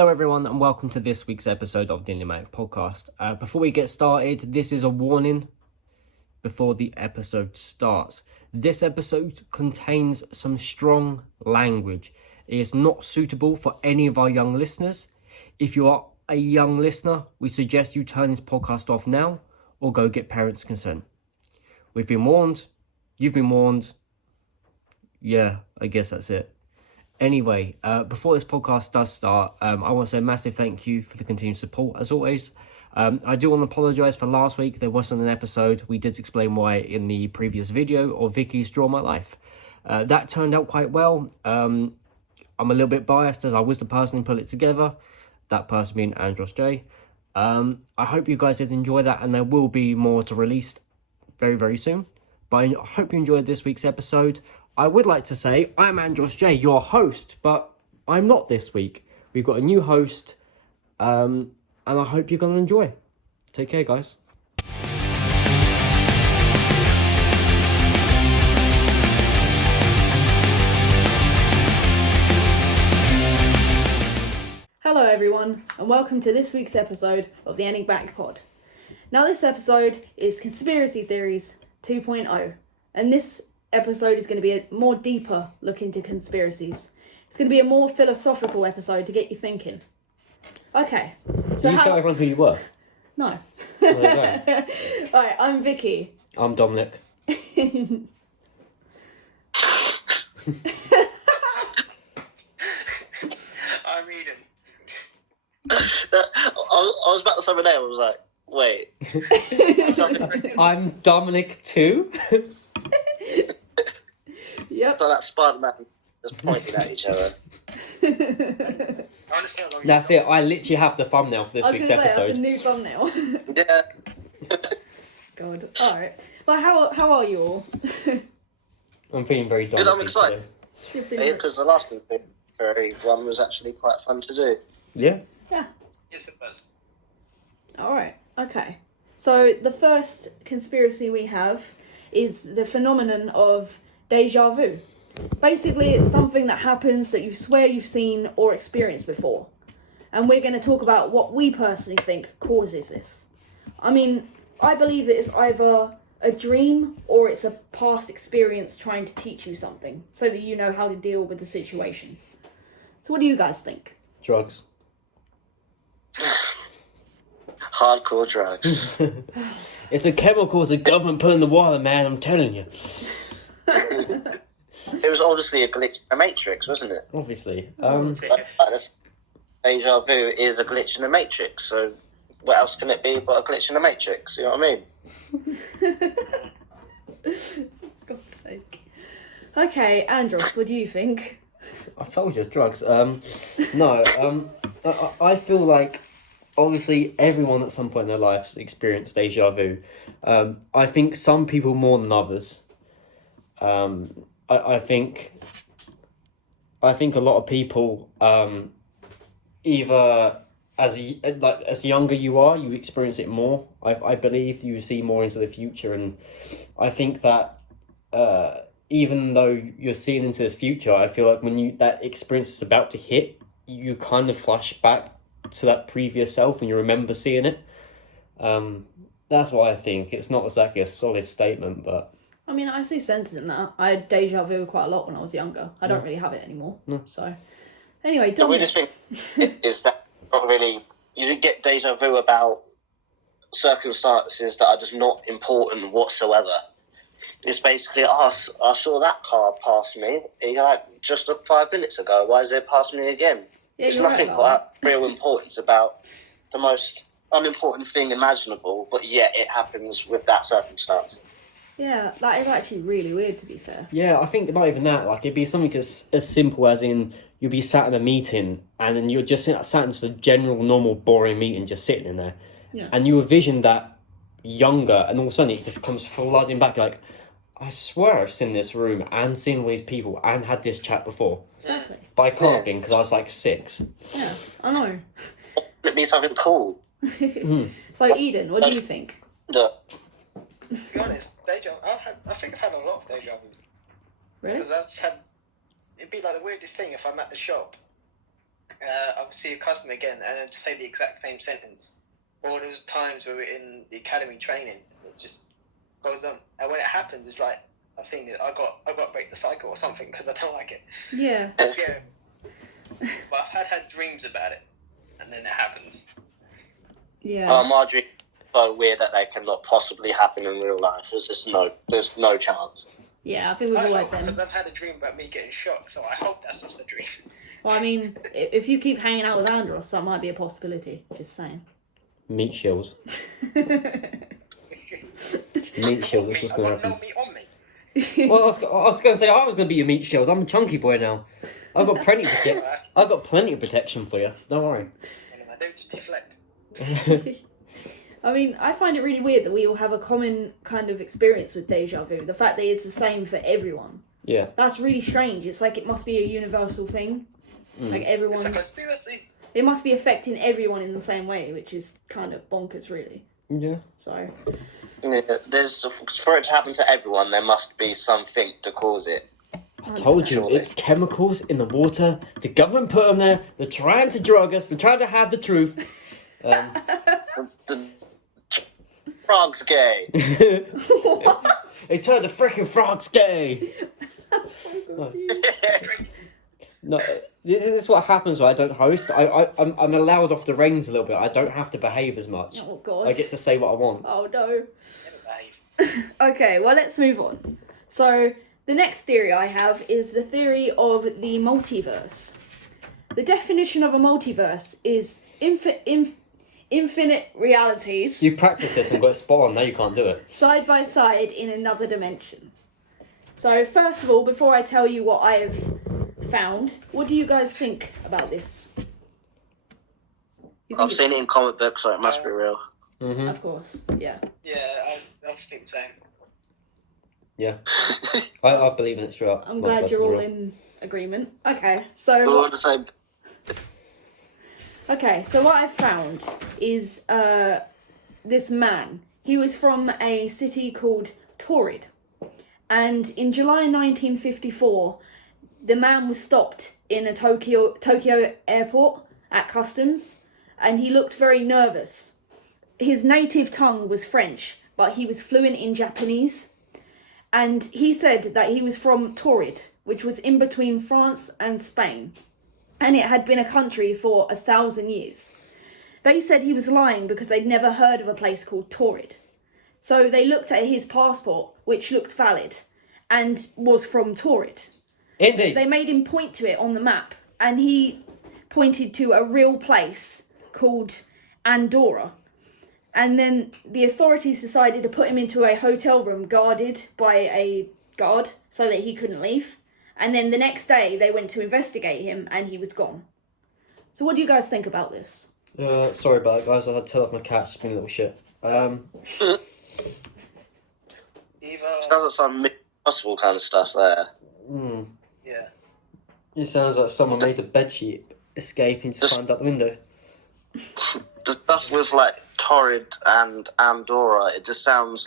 Hello everyone and welcome to this week's episode of the Enigmatic podcast. Before we get started, this is a warning before the episode starts. This episode contains some strong language. It is not suitable for any of our young listeners. If you are a young listener, we suggest you turn this podcast off now or go get parents' consent. We've been warned. You've been warned. Yeah, I guess that's it. Anyway, before this podcast does start, I want to say a massive thank you for the continued support, as always. I do want to apologise for last week. There wasn't an episode. We did explain why in the previous video of Vickie's Draw My Life. That turned out quite well. I'm a little bit biased as I was the person who put it together. That person being Andros J. I hope you guys did enjoy that, and there will be more to release very, very soon. But I hope you enjoyed this week's episode. I would like to say I'm Andros J, your host, but I'm not this week. We've got a new host, and I hope you're going to enjoy. Take care, guys. Hello everyone, and welcome to this week's episode of the Enigmatic pod. Now this episode is Conspiracy Theories 2.0, and this episode is going to be a more deeper look into conspiracies. It's going to be a more philosophical episode to get you thinking. Okay. So Did you tell everyone who you were? No. There you go. Alright, I'm Vickie. I'm Dominic. I'm Eden. I was about to say my name. I was like, wait. I'm Dominic too. Yep. So that Spider-Man just pointing at each other. That's it. I literally have the thumbnail for this week's episode. That's a new thumbnail. Yeah. God. Alright. Well, how are you all? I'm feeling very Good, I'm Dominic excited. today. Because the last one was actually quite fun to do. Yeah. Yeah. Yes, it was. Alright, okay. So the first conspiracy we have is the phenomenon of deja vu. Basically, it's something that happens that you swear you've seen or experienced before. And we're going to talk about what we personally think causes this. I mean, I believe that it's either a dream or it's a past experience trying to teach you something so that you know how to deal with the situation. So what do you guys think? Drugs. Hardcore drugs. It's the chemicals the government put in the water, man. I'm telling you. It was obviously a glitch in the Matrix, wasn't it? Obviously. Deja vu is a glitch in the Matrix, so what else can it be but a glitch in the Matrix? You know what I mean? God's sake. Okay, Andros, what do you think? I told you, drugs. I feel like obviously everyone at some point in their lives experienced deja vu. I think some people more than others. I think a lot of people either as younger you are, you experience it more. I believe you see more into the future, and I think that even though you're seeing into this future, I feel like when that experience is about to hit, you kind of flash back to that previous self and you remember seeing it. That's what I think. It's not exactly a solid statement, but I mean, I see sense in that. I had deja vu quite a lot when I was younger. I don't really have it anymore. No. So, anyway, The Dominic. weirdest thing is that not really, you didn't get deja vu about circumstances that are just not important whatsoever. It's basically, I saw that car pass me just 5 minutes ago. Why is it past me again? Yeah, There's you're nothing right, like real importance about the most unimportant thing imaginable, but yet it happens with that circumstance. Yeah, that is actually really weird, to be fair. yeah, I think not even that. Like it'd be something as simple as in you'll be sat in a meeting and then you're just sat in just a general, normal, boring meeting, just sitting in there, and you envision that younger, and all of a sudden it just comes flooding back. You're like, I swear I've seen this room and seen all these people and had this chat before. Exactly. But I can't have been because I was like 6. Yeah, I know. It'd be something cool. So, Eden, what do you think? The To be honest, deja. I think I've had a lot of deja vu. Really? Because I just had. It'd be like the weirdest thing if I'm at the shop I would see a customer again and then just say the exact same sentence. Or there was times where we're in the academy training, it just goes on. And when it happens, it's like, I've seen it, I've got to break the cycle or something because I don't like it. Yeah. It's scary. But I've had dreams about it, and then it happens. Yeah. My dreams are so weird that they cannot possibly happen in real life. There's no chance. Yeah, I think we've all had Because them. I've had a dream about me getting shot, so I hope that's just a dream. Well, I mean, if you keep hanging out with Andros, that might be a possibility. Just saying. Meat shields. Meat shield, that's what's going to happen. No meat on me. Well, I was going to say, I was going to be your meat shield. I'm a chunky boy now. I've got plenty of protection for you. Don't worry. I don't just deflect. I mean, I find it really weird that we all have a common kind of experience with deja vu. The fact that it's the same for everyone. Yeah. That's really strange. It's like it must be a universal thing. Like It's everyone... a conspiracy. It must be affecting everyone in the same way, which is kind of bonkers, really. Yeah. So... Yeah, for it to happen to everyone, there must be something to cause it. I told you, it's chemicals in the water. The government put them there. They're trying to drug us. They're trying to hide the truth. The frog's gay. They turned the freaking frogs gay. No, this is what happens when I don't host. I'm allowed off the reins a little bit. I don't have to behave as much. Oh, God. I get to say what I want. Oh, no. Okay, well, let's move on. So, the next theory I have is the theory of the multiverse. The definition of a multiverse is infinite realities You practice this and got it spot on. Now you can't do it. side by side in another dimension. So, first of all, before I tell you what I've found, what do you guys think about this? You think I've seen it in comic books, so it must be real. Mm-hmm. Of course, yeah. Yeah, I was thinking the same. Yeah. I believe in it straight up. I'm glad you're all in agreement. Okay, so We're all the same. what I found is this man. He was from a city called Torrid, and in July 1954, the man was stopped in a Tokyo airport at customs, and he looked very nervous. His native tongue was French, but he was fluent in Japanese. And he said that he was from Torrid, which was in between France and Spain. And it had been a country for 1,000 years. They said he was lying because they'd never heard of a place called Torrid. So they looked at his passport, which looked valid, and was from Torrid. Indeed. They made him point to it on the map, and he pointed to a real place called Andorra. And then the authorities decided to put him into a hotel room guarded by a guard so that he couldn't leave. And then the next day they went to investigate him and he was gone. So what do you guys think about this? Sorry about it, guys. I had to tell off my cat. Just being a little shit. Either. Sounds like some impossible kind of stuff there. Yeah. It sounds like someone made a bedsheet, escape and just climbed out the window. The stuff with like Torrid and Andorra, it sounds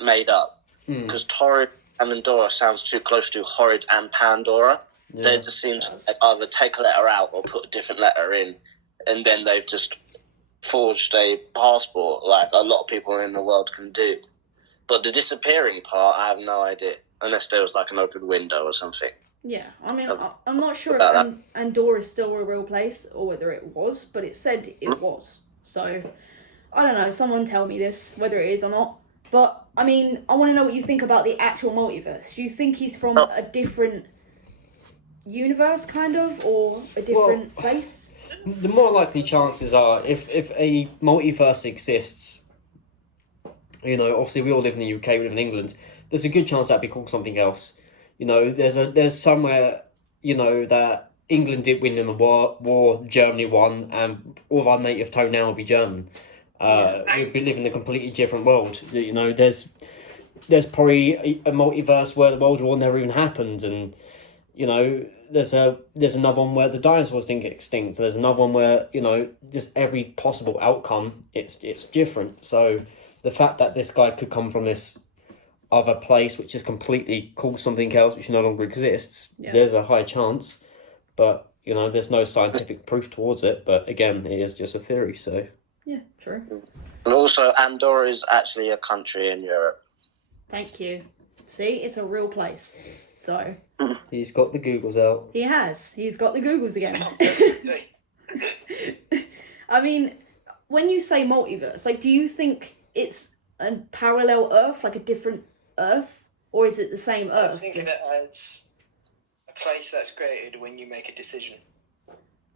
made up. Because Torrid and Andorra sounds too close to Horrid and Pandora. Yeah. They just seem to either take a letter out or put a different letter in, and then they've just forged a passport like a lot of people in the world can do. But the disappearing part, I have no idea, unless there was like an open window or something. Yeah, I mean, I'm not sure if Andorra is still a real place or whether it was, but it said it was. So, I don't know, someone tell me this, whether it is or not. But, I mean, I want to know what you think about the actual multiverse. Do you think he's from a different universe, kind of, or a different place? The more likely chances are, if a multiverse exists, you know, obviously we all live in the UK, we live in England, there's a good chance that'd be called something else. You know, there's somewhere, you know, that England did win in the war, Germany won, and all of our native tongue now will be German. We'd be living in a completely different world. You know, there's probably a multiverse where the World War never even happened, and you know, there's another one where the dinosaurs didn't get extinct. There's another one where, you know, just every possible outcome, it's different. So the fact that this guy could come from this other place, which is completely called something else, which no longer exists, there's a high chance. But You know, there's no scientific proof towards it, but again, it is just a theory, so... Yeah, true. And also, Andorra is actually a country in Europe. Thank you. See, it's a real place. So He's got the Googles out. he has. He's got the Googles again. I mean, when you say multiverse, like, do you think it's a parallel Earth, like a different Earth, or is it the same Earth? I think of it as a place that's created when you make a decision.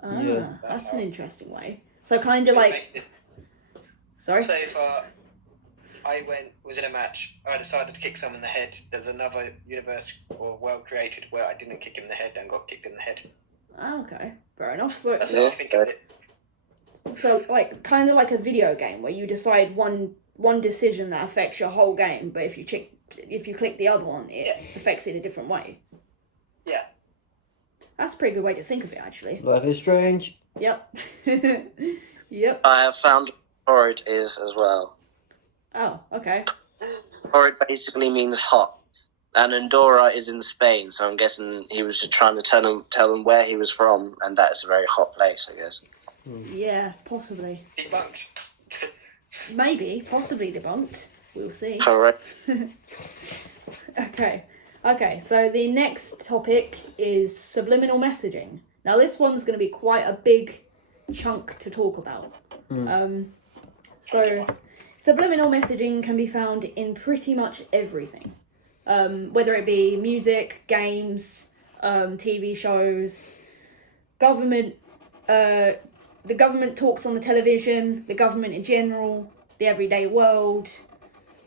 Yeah. That's an interesting way. So kind of like. Sorry. Say if I was in a match, I decided to kick someone in the head. There's another universe or world created where I didn't kick him in the head and got kicked in the head. Oh, okay, fair enough. So, That's how I think of it. So like kind of like a video game where you decide one decision that affects your whole game, but if you click the other one, it affects it in a different way. Yeah. That's a pretty good way to think of it, actually. Life is strange. Yep. Yep. I have found horrid is as well. Oh, okay. Horrid basically means hot. And Andorra is in Spain, so I'm guessing he was just trying to tell them where he was from, and that's a very hot place, I guess. Yeah, possibly. Debunked. Maybe, possibly debunked. We'll see. Correct. Okay, so the next topic is subliminal messaging. Now this one's going to be quite a big chunk to talk about. So subliminal messaging can be found in pretty much everything. Whether it be music, games, TV shows, government, the government talks on the television, the government in general, the everyday world,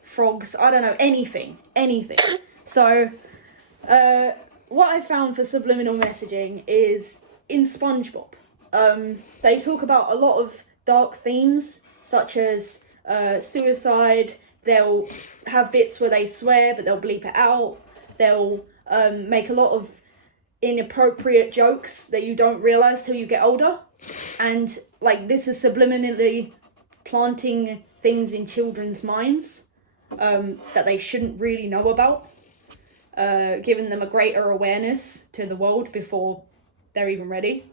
frogs, I don't know, anything. So, what I found for subliminal messaging is in SpongeBob. They talk about a lot of dark themes, such as suicide. They'll have bits where they swear, but they'll bleep it out. They'll make a lot of inappropriate jokes that you don't realise till you get older. And, like, this is subliminally planting things in children's minds that they shouldn't really know about. Giving them a greater awareness to the world before they're even ready.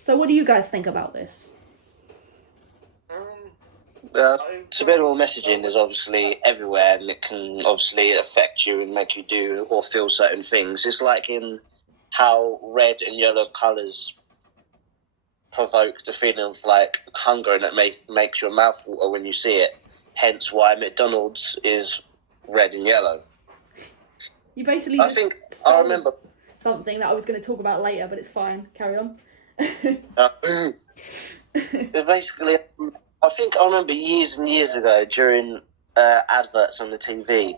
So what do you guys think about this? Subliminal messaging is obviously everywhere, and it can obviously affect you and make you do or feel certain things. It's like in how red and yellow colours provoke the feeling of like hunger, and it makes your mouth water when you see it. Hence why McDonald's is red and yellow. You basically I remember something that I was going to talk about later, but it's fine. Carry on. Basically, I think I remember years and years ago during adverts on the TV,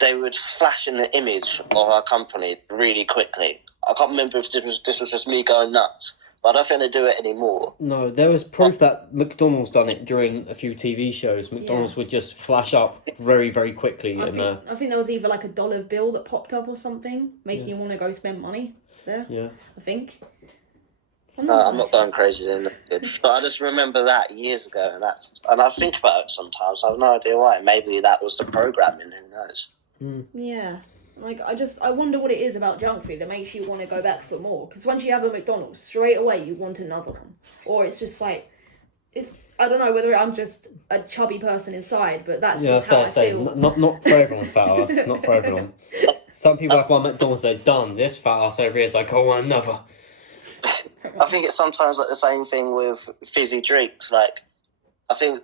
they would flash an image of our company really quickly. I can't remember if this was just me going nuts, but I don't think they do it anymore. No, there was proof that McDonald's done it during a few TV shows. McDonald's would just flash up very, very quickly. I think there was either like $1 bill that popped up or something, making you want to go spend money there. Yeah. I think. I'm not going crazy then, but I just remember that years ago, and I think about it sometimes. I have no idea why. Maybe that was the programming. Who knows? Yeah, like I wonder what it is about junk food that makes you want to go back for more. Because once you have a McDonald's, straight away you want another one, or it's just like I don't know whether I'm just a chubby person inside, but that's just how I feel. Not for everyone, fat ass. Not for everyone. Some people have one McDonald's, they're done. This fat ass over here is like, I want another. I think it's sometimes like the same thing with fizzy drinks. Like, I think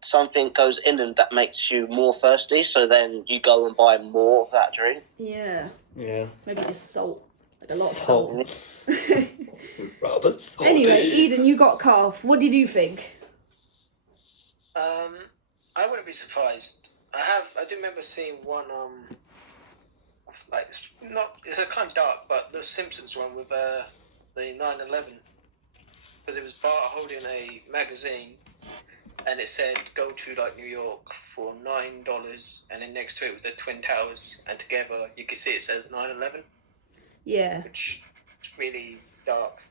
something goes in them that makes you more thirsty, so then you go and buy more of that drink. Yeah. Yeah. Maybe just salt. Like a lot of salt. Rather salty. Anyway, Eden, you got calf. What did you think? I wouldn't be surprised. I do remember seeing one like it's a kind of dark, but the Simpsons one with the 9/11, because it was Bart holding a magazine, and it said go to like New York for $9, and then next to it was the Twin Towers, and together you can see it says 9/11. Yeah. Which is really dark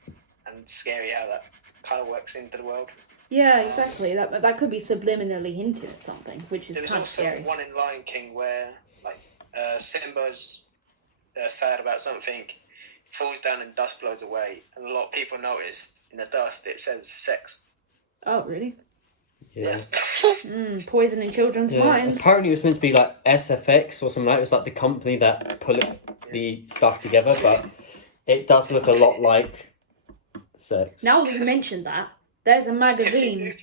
and scary how that kind of works into the world. Yeah, exactly. That could be subliminally hinted at something, which is kind of scary. There was also one in Lion King where like Simba's sad about something. falls down and dust blows away, and a lot of people noticed in the dust it says sex. Oh, really? Yeah. Poisoning children's minds. Apparently, it was meant to be like SFX or something like that. It was like the company that put the stuff together, but it does look a lot like sex. Now that you mentioned that, there's a magazine.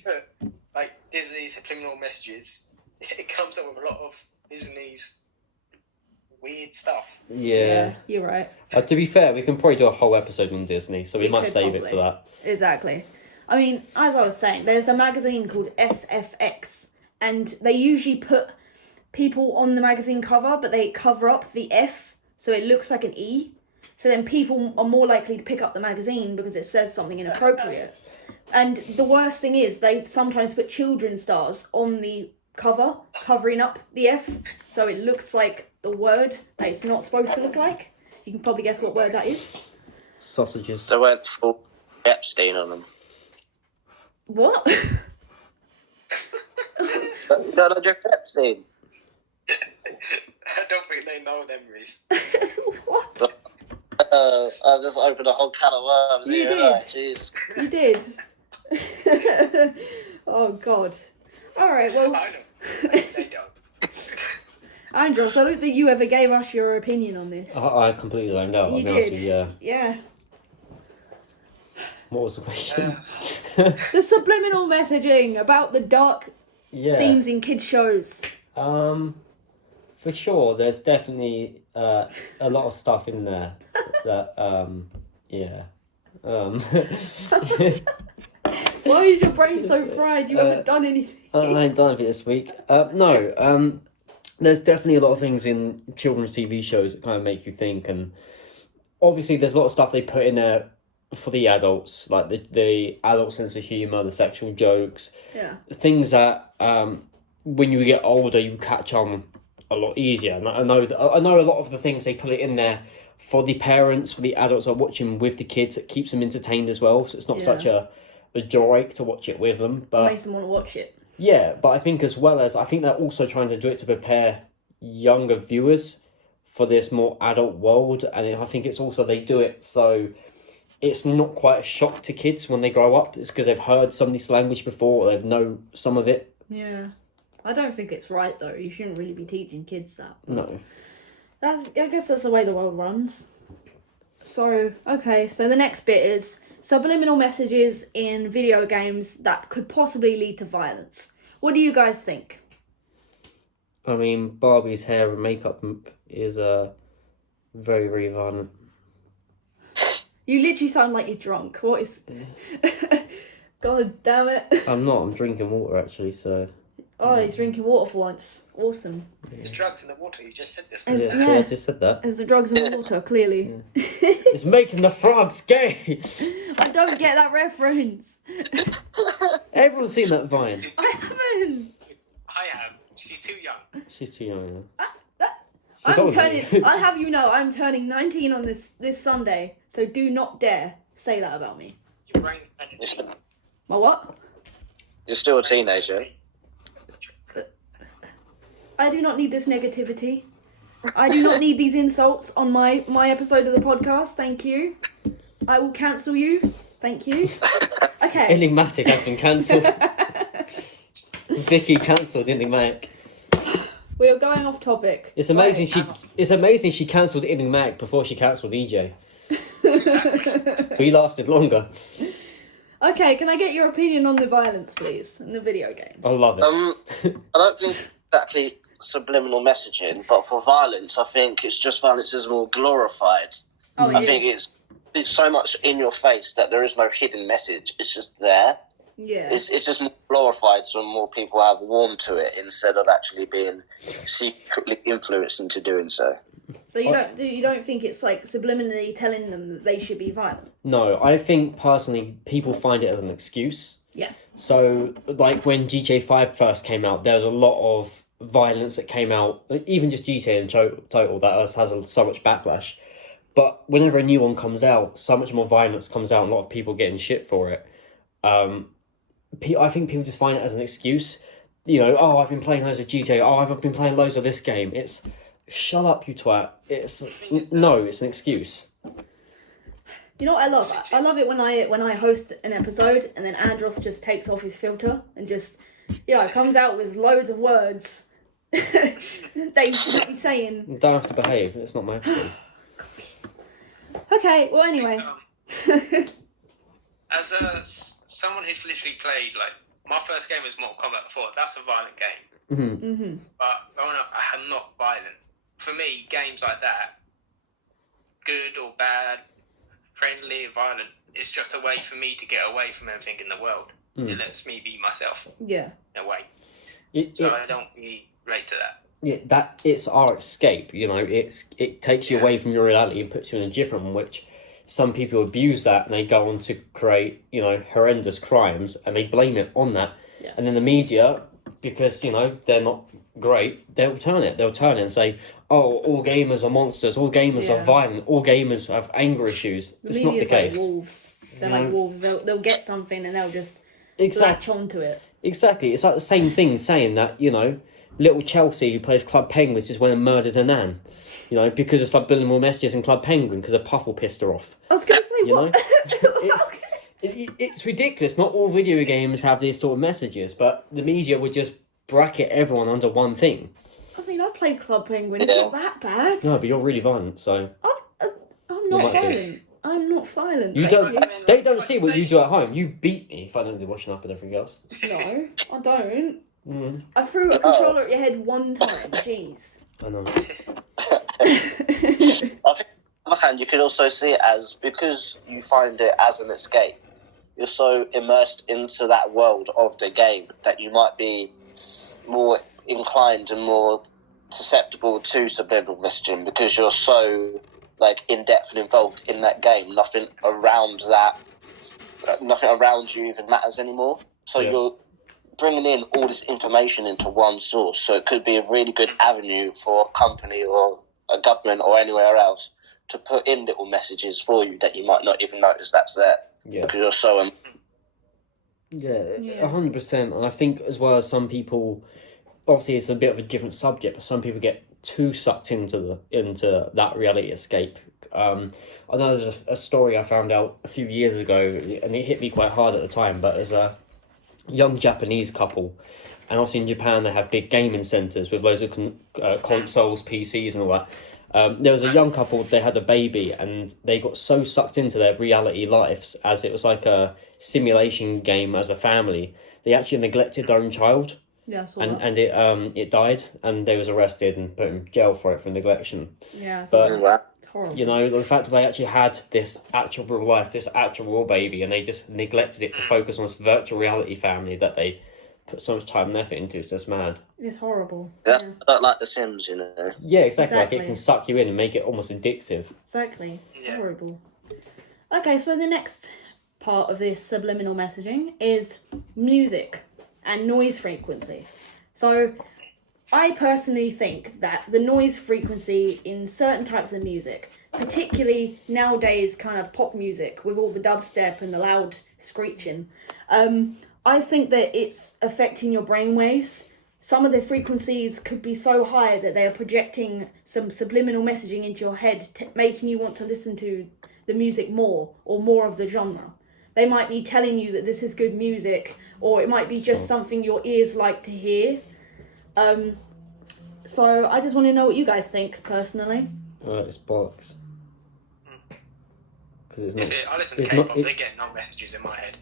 Like Disney subliminal messages, it comes up with a lot of Disney's weird stuff. Yeah. You're right. To be fair, we can probably do a whole episode on Disney, so we might could save it probably. for that. Exactly. I mean, as I was saying, there's a magazine called SFX, and they usually put people on the magazine cover, but they cover up the F, so it looks like an E. So then people are more likely to pick up the magazine because it says something inappropriate. And the worst thing is, they sometimes put children's stars on the cover, covering up the F, so it looks like the word that it's not supposed to look like. You can probably guess what word that is. Sausages. So went full Epstein on them. What? You don't know Jeff Epstein? I don't think they know them, Reese. What? I just opened a whole can of worms. You here, did. like, jeez. You did. Oh, God. All right, well, I know. They don't. Andros, I don't think you ever gave us your opinion on this. I completely zoned out. I'll You be honest did. with you, Yeah. What was the question? The subliminal messaging about the dark themes in kids' shows. For sure, there's definitely a lot of stuff in there that, Why is your brain so fried? You haven't done anything. I ain't done anything this week. No, there's definitely a lot of things in children's TV shows that kind of make you think, and obviously there's a lot of stuff they put in there for the adults, like the adult sense of humour, the sexual jokes, things that when you get older you catch on a lot easier. And I know a lot of the things they put it in there for the parents, for the adults that are watching with the kids. It keeps them entertained as well, so it's not such a joy to watch it with them. But It makes them want to watch it. yeah, but I think they're also trying to do it to prepare younger viewers for this more adult world, and I think it's also they do it so it's not quite a shock to kids when they grow up. It's because they've heard some of this language before, or they've know some of it. Yeah. I don't think it's right, though. You shouldn't really be teaching kids that. No. I guess that's the way the world runs. So, okay, so the next bit is subliminal messages in video games that could possibly lead to violence. What do you guys think? I mean, Barbie's hair and makeup is very, very violent. You literally sound like you're drunk. What is... God damn it. I'm not. I'm drinking water, actually, so... Oh, he's drinking water for once. Awesome. There's drugs in the water, you just said this. Yeah, I just said that. There's the drugs in the water, clearly. It's making the frogs gay! I don't get that reference. Everyone's seen that Vine. I haven't. I am. She's too young. She's too young. I'll have you know, I'm turning 19 on this Sunday, so do not dare say that about me. Your brain's penetrating. My what? You're still a teenager. I do not need this negativity. I do not need these insults on my episode of the podcast. Thank you. I will cancel you. Thank you. Okay. Enigmatic has been cancelled. Vickie cancelled Enigmatic. We are going off topic. It's amazing she cancelled Enigmatic before she cancelled EJ. We lasted longer. Okay, can I get your opinion on the violence, please, in the video games? I love it. I don't think exactly subliminal messaging, but for violence, I think it's just violence is more glorified. Oh, I think it's so much in your face that there is no hidden message. It's just there. Yeah. It's just more glorified, so more people have warmed to it instead of actually being secretly influenced into doing so. So you don't think it's like subliminally telling them that they should be violent? No, I think personally people find it as an excuse. Yeah. So like when GTA 5 first came out, there was a lot of violence that came out, even just GTA in total, that has so much backlash. But whenever a new one comes out, so much more violence comes out, and a lot of people getting shit for it. I think people just find it as an excuse. You know, oh, I've been playing loads of GTA. Oh, I've been playing loads of this game. It's, shut up, you twat. It's an excuse. You know what I love? I love it when I host an episode and then Andros just takes off his filter and just, comes out with loads of words that you shouldn't be saying. You don't have to behave. It's not my episode. Okay, well, anyway. As someone who's literally played, like, my first game was Mortal Kombat 4. That's a violent game. Mm-hmm. But growing up, I'm not violent. For me, games like that, good or bad, friendly, violent, it's just a way for me to get away from everything in the world. It lets me be myself. Yeah. In a way. I don't really relate to that. Yeah, it's our escape. It takes you away from your reality and puts you in a different one, which some people abuse that and they go on to create, horrendous crimes and they blame it on that. Yeah. And then the media, because, they're not great, they'll turn it and say, oh, all gamers are monsters, all gamers are violent, all gamers have anger issues. It's not the case. Like wolves. They're like wolves. They'll get something and they'll just latch onto it. Exactly. It's like the same thing saying that, little Chelsea who plays Club Penguins just went and murdered a nan. Because of subliminal messages in Club Penguin because a puffle pissed her off. I was going to say, what? It's ridiculous. Not all video games have these sort of messages, but the media would just bracket everyone under one thing. I mean, I played Club Penguin. It's not that bad. No, but you're really violent, so... I'm not violent. I'm not violent. You don't. They don't see what you do at home. You beat me if I don't do washing up and everything else. No, I don't. Mm. I threw a controller at your head one time. Jeez. I know. I think, on the other hand, you could also see it as, because you find it as an escape, you're so immersed into that world of the game that you might be more inclined and more susceptible to subliminal messaging because you're so in depth and involved in that game. Nothing around you even matters anymore. So you're bringing in all this information into one source. So it could be a really good avenue for a company or a government or anywhere else to put in little messages for you that you might not even notice that's there. Yeah. Because you're so... Yeah, 100%. And I think as well as some people, obviously it's a bit of a different subject, but some people get too sucked into that reality escape. I know there's a story I found out a few years ago, and it hit me quite hard at the time, but as a young Japanese couple, and obviously in Japan they have big gaming centres with loads of consoles, PCs and all that. There was a young couple, they had a baby, and they got so sucked into their reality lives, as it was like a simulation game as a family, they actually neglected their own child. Yeah, I saw and that. and it died, and they was arrested and put in jail for it for neglection. Yeah, I saw that. But, It's horrible. The fact that they actually had this actual real life, this actual real baby, and they just neglected it to focus on this virtual reality family that they put so much time and effort into, is just mad. It's horrible. that's not like The Sims, Yeah, exactly. Like Exactly. it can suck you in and make it almost addictive. Exactly. It's Yeah. horrible. Okay, so the next part of this subliminal messaging is music and noise frequency. So I personally think that the noise frequency in certain types of music, particularly nowadays kind of pop music with all the dubstep and the loud screeching, I think that it's affecting your brain waves. Some of the frequencies could be so high that they are projecting some subliminal messaging into your head, making you want to listen to the music more or more of the genre. They might be telling you that this is good music, or it might be just something your ears like to hear. So I just want to know what you guys think, personally. It's bollocks. Because it's not. I listen to it's K-pop, not- they get no messages in my head.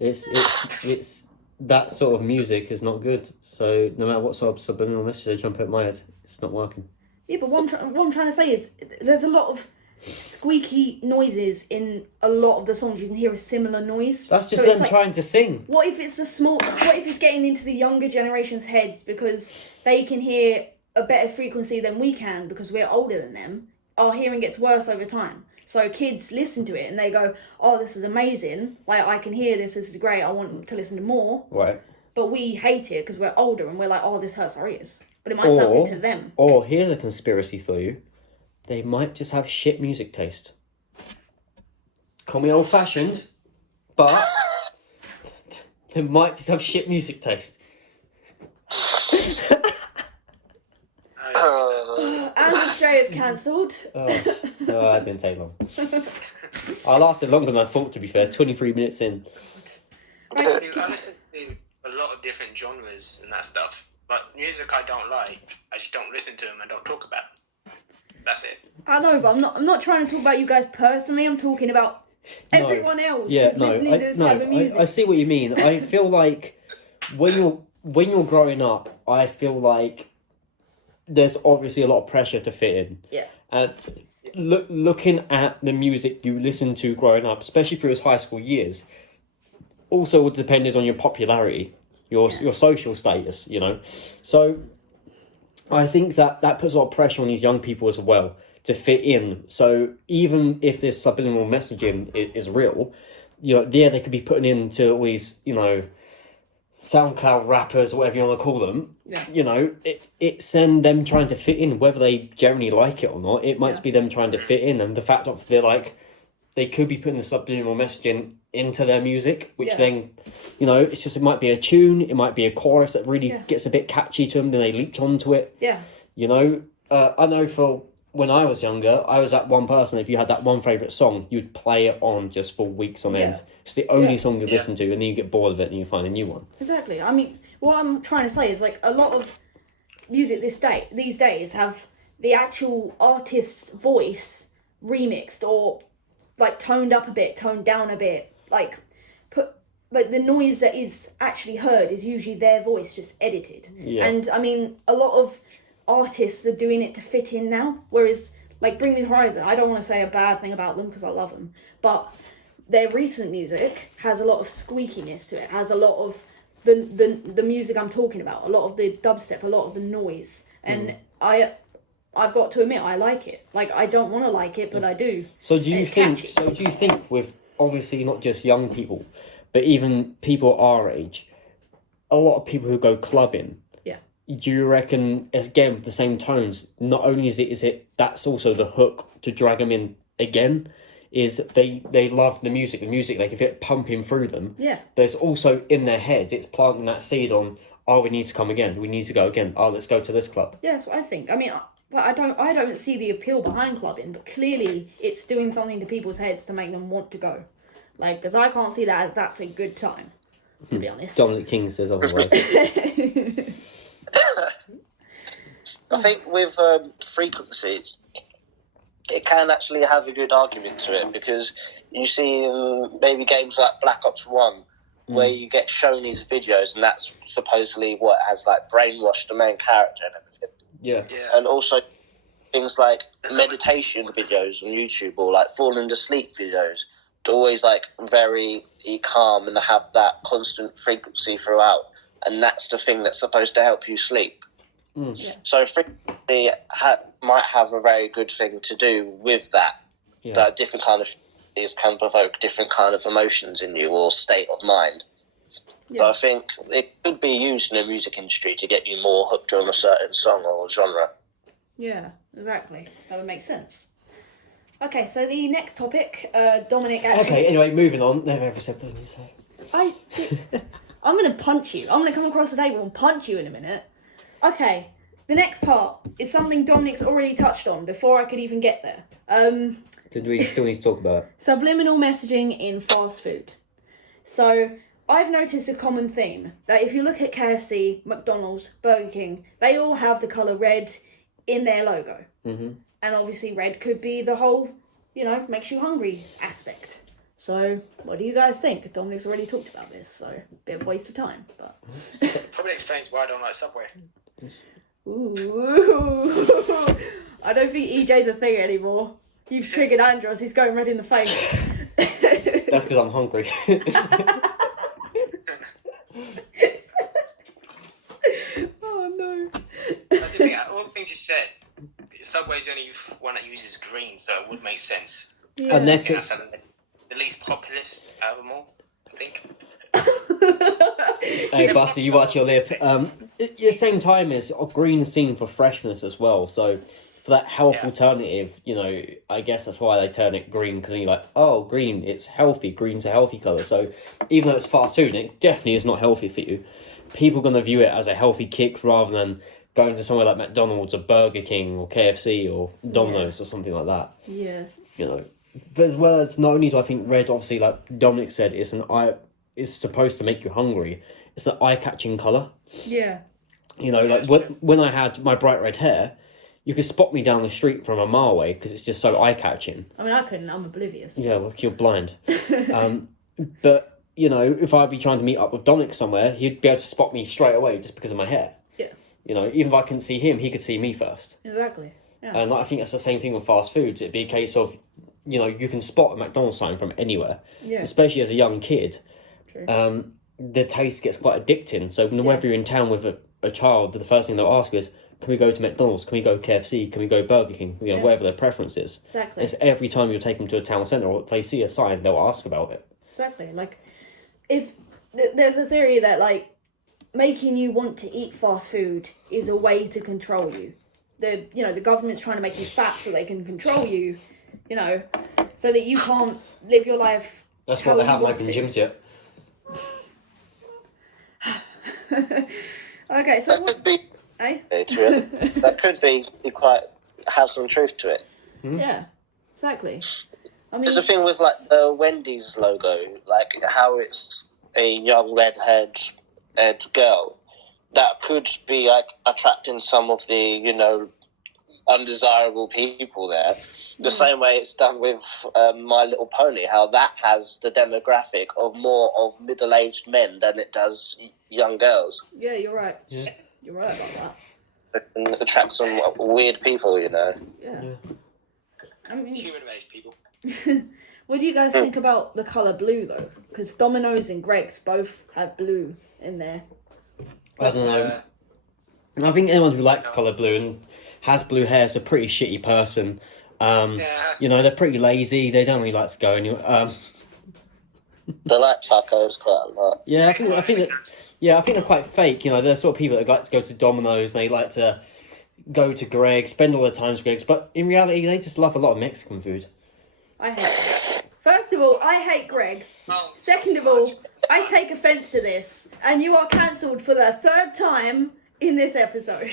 It's that sort of music is not good. So no matter what sort of subliminal message they try and put in my head, it's not working. Yeah, but what I'm trying to say is there's a lot of squeaky noises in a lot of the songs. You can hear a similar noise. That's just So it's them trying to sing. What if it's getting into the younger generation's heads because they can hear a better frequency than we can because we're older than them? Our hearing gets worse over time. So kids listen to it and they go, oh, this is amazing. Like, I can hear this is great. I want to listen to more. Right. But we hate it because we're older and we're like, oh, this hurts our ears. But it might sound good to them. Or here's a conspiracy for you. They might just have shit music taste. Call me old fashioned, but they might just have shit music taste. And Australia's cancelled. Oh, that didn't take long. I lasted longer than I thought, to be fair. 23 minutes in. I listen to a lot of different genres and that stuff, but music I don't like, I just don't listen to them and don't talk about them. That's it. I know, but I'm not trying to talk about you guys personally. I'm talking about everyone else who's listening to this type of music. I see what you mean. I feel like when you're growing up, I feel like there's obviously a lot of pressure to fit in. Yeah. And looking at the music you listen to growing up, especially through his high school years, also depended on your popularity, your social status, you know. So I think that puts a lot of pressure on these young people as well to fit in. So even if this subliminal messaging is real, you know, they could be putting into all these, you know, SoundCloud rappers or whatever you want to call them. Yeah. You know, it's then them trying to fit in, whether they generally like it or not. It might be them trying to fit in, and the fact of they could be putting the subliminal messaging into their music, which then, you know, it might be a tune, it might be a chorus that really gets a bit catchy to them, then they leech onto it. Yeah. You know, I know for when I was younger, I was that one person, if you had that one favourite song, you'd play it on just for weeks on end. It's the only song you'd listen to, and then you get bored of it and you find a new one. Exactly. I mean, what I'm trying to say is, like, a lot of music these days have the actual artist's voice remixed or, like, toned up a bit, toned down a bit. Like, the noise that is actually heard is usually their voice just edited. Yeah. And, I mean, a lot of artists are doing it to fit in now, whereas, like, Bring Me the Horizon, I don't want to say a bad thing about them because I love them, but their recent music has a lot of squeakiness to it, has a lot of the music I'm talking about, a lot of the dubstep, a lot of the noise, and I've got to admit, I like it. Like, I don't want to like it, but I do. So do you think with, obviously not just young people, but even people our age, a lot of people who go clubbing, do you reckon, again, with the same tones, not only is it that's also the hook to drag them in again, is they love the music, they can feel it pumping through them. Yeah. There's also in their head, it's planting that seed on, oh, we need to come again, we need to go again, oh, let's go to this club. Yeah, that's what I think. I mean, but I don't see the appeal behind clubbing, but clearly it's doing something to people's heads to make them want to go. Like, because I can't see that as that's a good time, to be honest. Dominic King says otherwise. I think with frequencies, it can actually have a good argument to it, because you see maybe games like Black Ops 1, where you get shown these videos, and that's supposedly what has, like, brainwashed the main character and everything. Yeah. And also things like meditation videos on YouTube, or like falling to sleep videos. They're always, like, very calm and they have that constant frequency throughout, and that's the thing that's supposed to help you sleep. Yeah. So frequency might have a very good thing to do with that. Yeah. That different kind of things can provoke different kind of emotions in you or state of mind. Yeah. So I think it could be used in the music industry to get you more hooked on a certain song or genre. Yeah, exactly. That would make sense. Okay, so the next topic, Dominic actually... Okay, anyway, moving on. Never ever said that you say. I'm going to punch you. I'm going to come across the table and punch you in a minute. Okay, the next part is something Dominic's already touched on before I could even get there. Did we still need to talk about it? Subliminal messaging in fast food. So, I've noticed a common theme, that if you look at KFC, McDonald's, Burger King, they all have the colour red in their logo. Mm-hmm. And obviously red could be the whole, you know, makes you hungry aspect. So, what do you guys think? Dominic's already talked about this, so a bit of a waste of time. But probably explains why I don't like Subway. Ooh. I don't think EJ's a thing anymore. You've triggered Andros, he's going red in the face. That's because I'm hungry. Oh no. I do think, all the things you said, Subway's the only one that uses green, so it would make sense. Yeah. Unless it's the least populist out of them all, I think. Hey, Buster, you watch your lip. At the same time as green is seen for freshness as well, so for that health alternative, you know, I guess that's why they turn it green, because you're like, oh, green, it's healthy, green's a healthy colour, so even though it's fast food, it definitely is not healthy for you, people are going to view it as a healthy kick rather than going to somewhere like McDonald's or Burger King or KFC or Domino's or something like that. Yeah. You know. But as well as not only do I think red, obviously, like Dominic said, it's supposed to make you hungry. It's an eye-catching colour. Yeah. You know, like when I had my bright red hair, you could spot me down the street from a mile away because it's just so eye-catching. I mean, I couldn't. I'm oblivious. Yeah, well, you're blind. But, you know, if I'd be trying to meet up with Dominic somewhere, he'd be able to spot me straight away just because of my hair. Yeah. You know, even if I couldn't see him, he could see me first. Exactly. Yeah. And I think that's the same thing with fast foods. It'd be a case of, you know, you can spot a McDonald's sign from anywhere. Yeah. Especially as a young kid. True. The taste gets quite addicting. So whenever you're in town with a child, the first thing they'll ask is, can we go to McDonald's? Can we go KFC? Can we go Burger King? You know, whatever their preference is. Exactly. It's every time you take them to a town centre or if they see a sign, they'll ask about it. Exactly. Like, if there's a theory that, like, making you want to eat fast food is a way to control you. The government's trying to make you fat so they can control you, you know, so that you can't live your life. That's why they haven't opened gyms yet. Okay, so That could be. Eh? That could be quite have some truth to it. Yeah, exactly. I mean, There's a thing with like the Wendy's logo, like how it's a young red-haired girl. That could be like attracting some of the, you know, undesirable people there. The same way it's done with My Little Pony, how that has the demographic of more of middle-aged men than it does young girls. yeah, you're right. Yeah. You're right about that. And it attracts some weird people, you know. Yeah. I mean, Human-based people. what do you guys think about the colour blue, though? Because Domino's and Greg's both have blue in there. I don't know. I think anyone who likes colour blue and has blue hair is a pretty shitty person. You know, they're pretty lazy. They don't really like to go anywhere. They like tacos quite a lot. Yeah, I think they're quite fake. You know, they're the sort of people that like to go to Domino's. They like to go to Greg's, spend all their time with Greg's. But in reality, they just love a lot of Mexican food. I hate it. First of all, I hate Greg's. Second of all, I take offence to this, and you are cancelled for the third time in this episode.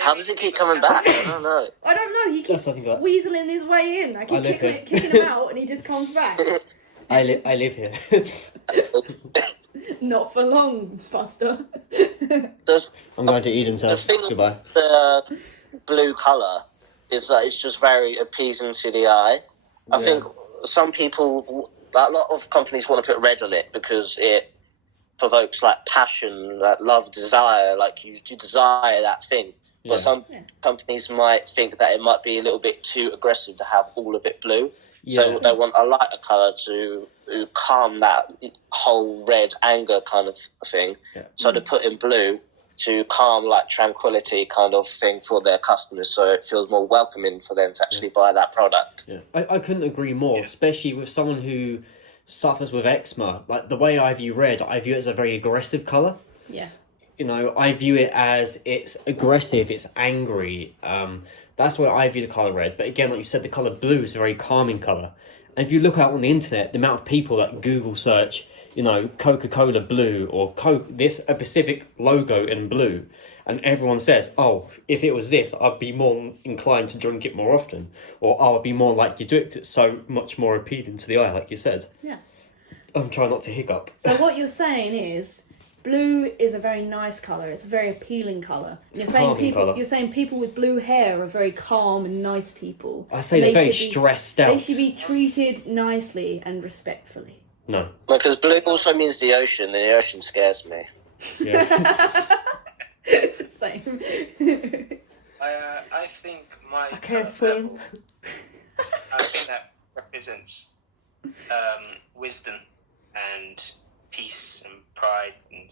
How does it keep coming back? I don't know. I don't know, he keeps something like- weaseling his way in. I keep live kicking him out, and he just comes back. I live here. Not for long, Buster. I'm going to Eden's house. thing- Goodbye. The blue colour is that it's just very appeasing to the eye. I think some people, a lot of companies want to put red on it because it provokes like passion, like love, desire, like you desire that thing. But some companies might think that it might be a little bit too aggressive to have all of it blue. So they want a lighter colour to calm that whole red anger kind of thing. Yeah. So they put in blue to calm like tranquility kind of thing for their customers, so it feels more welcoming for them to actually buy that product. Yeah, I couldn't agree more, especially with someone who suffers with eczema. Like, the way I view red, I view it as a very aggressive colour. Yeah. You know, I view it as it's aggressive, it's angry. That's where I view the colour red. But again, like you said, the colour blue is a very calming colour. And if you look out on the internet, the amount of people that Google search, you know, Coca-Cola blue or Coke, a specific logo in blue, and everyone says, oh, if it was this, I'd be more inclined to drink it more often, or I'd be more likely to do it because it's so much more appealing to the eye, like you said. Yeah. I'm trying not to hiccup. So what you're saying is, blue is a very nice colour. It's a very appealing colour. It's a calming colour. You're saying people with blue hair are very calm and nice people. I say they're very stressed out. They should be treated nicely and respectfully. No. Because blue also means the ocean, and the ocean scares me. Yeah. Same. I think my. I can't swim. I think that represents wisdom and peace and pride and.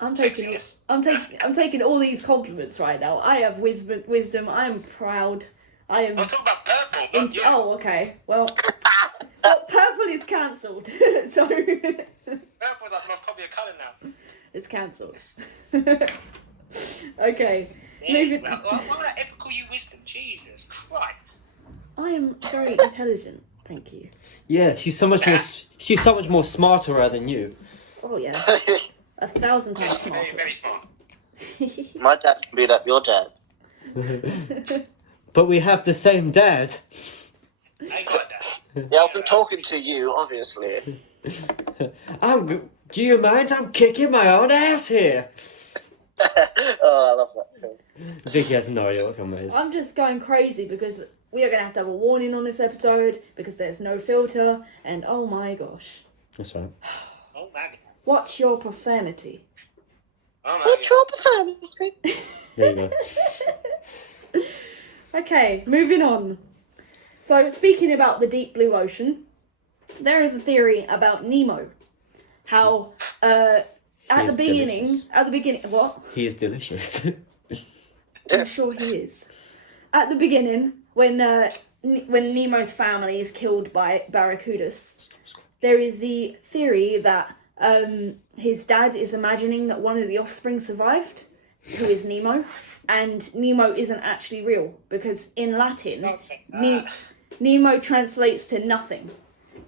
I'm taking all these compliments right now. I have wisdom. I am proud. I am. I'm talking about purple, not you. Oh, okay. Well, purple is cancelled. So Purple's like probably a colour now. it's cancelled. Okay. Yeah, Moving. why would I ever call you wisdom? Jesus Christ. I am very intelligent. Thank you. Yeah, she's so much more smarter than you. Oh yeah, 1,000 times Very, smarter. very smart. My dad can be like your dad. But we have the same dad. I got that. Yeah, I've been talking to you, obviously. Do you mind? I'm kicking my own ass here. Oh, I love that film. Vicky has no idea what film it is. I'm just going crazy because we are going to have a warning on this episode because there's no filter, and oh my gosh. That's right. Oh my god. Watch your profanity. Oh my What's god. your profanity? There you go. Okay, moving on. So, speaking about the deep blue ocean, there is a theory about Nemo. How, at He's the delicious. beginning, what? He is delicious. I'm sure he is. At the beginning, when Nemo's family is killed by barracudas, there is the theory that his dad is imagining that one of the offspring survived, who is Nemo, and Nemo isn't actually real because in Latin, Nemo translates to nothing,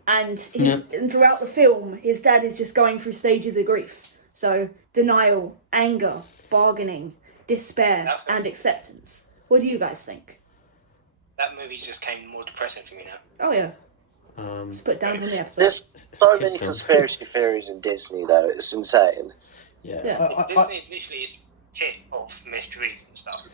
and and throughout the film, his dad is just going through stages of grief. So denial, anger, bargaining, despair, and acceptance. What do you guys think? That movie's just came more depressing for me now. Oh yeah. Just put it down on the episode. There's so many conspiracy theories in Disney, though. It's insane. Yeah. Disney literally is hit of mysteries and stuff.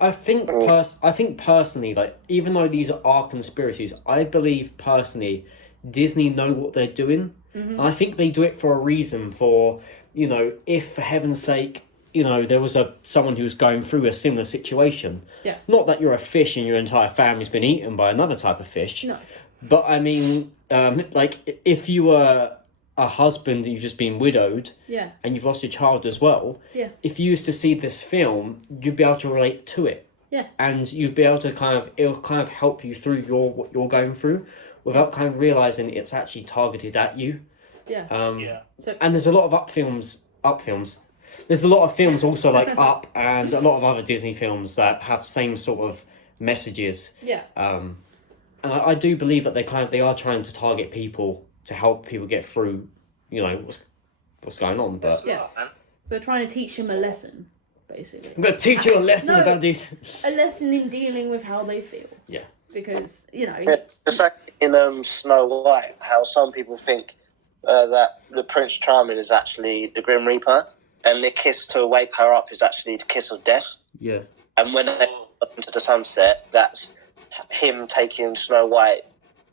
I think personally, like, even though these are conspiracies, I believe personally Disney know what they're doing. Mm-hmm. I think they do it for a reason. For, you know, if for heaven's sake, you know, there was someone who was going through a similar situation. Yeah. Not that you're a fish and your entire family's been eaten by another type of fish. No. But I mean, like, if you were a husband and you've just been widowed, Yeah. and you've lost your child as well, Yeah. if you used to see this film, you'd be able to relate to it. Yeah. And you'd be able to it'll kind of help you through what you're going through without kind of realising it's actually targeted at you. Yeah. And there's a lot of up films. There's a lot of films also like Up and a lot of other Disney films that have the same sort of messages. Yeah. And I do believe that they are trying to target people to help people get through, you know, what's going on. But Yeah. So they're trying to teach him a lesson, basically. I'm going to teach you a lesson about this. A lesson in dealing with how they feel. Yeah. Because, you know... It's like in Snow White, how some people think that the Prince Charming is actually the Grim Reaper, and the kiss to wake her up is actually the kiss of death. Yeah. And when they go into the sunset, that's him taking Snow White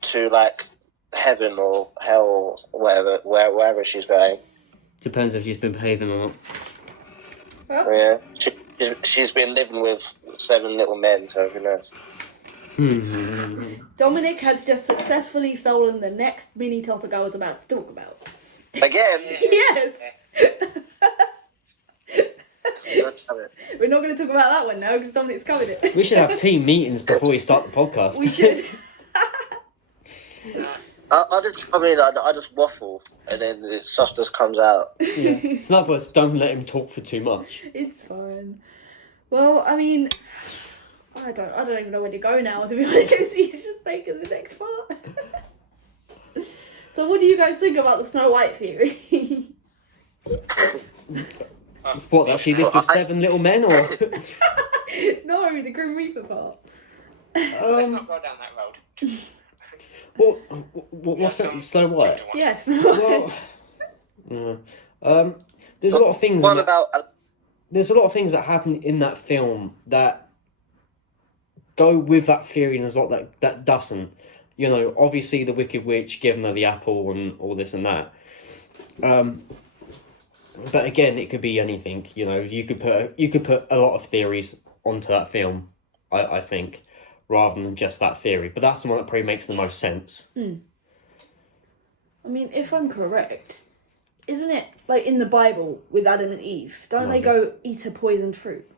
to, like, heaven or hell or whatever, wherever she's going. Depends if she's been behaving or not. Well, Yeah. She's been living with 7 little men, so who knows? Dominic has just successfully stolen the next mini topic I was about to talk about. Again? Yes! Let's have it. We're not going to talk about that one now because Dominic's covered it. We should have team meetings before we start the podcast. We should. I just waffle, and then the stuff just comes out. Yeah. In other words, don't let him talk for too much. It's fine. Well, I mean, I don't even know where to go now, to be honest. He's just taking the next part. So what do you guys think about the Snow White theory? What, that she lived with 7 little men, or? No, the Grim Reaper part. Let's not go down that road. What's that? Snow White? Yes, Snow White. There's a lot of things. What about... There's a lot of things that happen in that film that go with that theory, and there's a lot that doesn't. You know, obviously the Wicked Witch giving her the apple and all this and that. But again, it could be anything. You know, you could put a lot of theories onto that film, I think, rather than just that theory. But that's the one that probably makes the most sense. I mean, if I'm correct, isn't it like in the Bible with Adam and Eve? Don't they go eat a poisoned fruit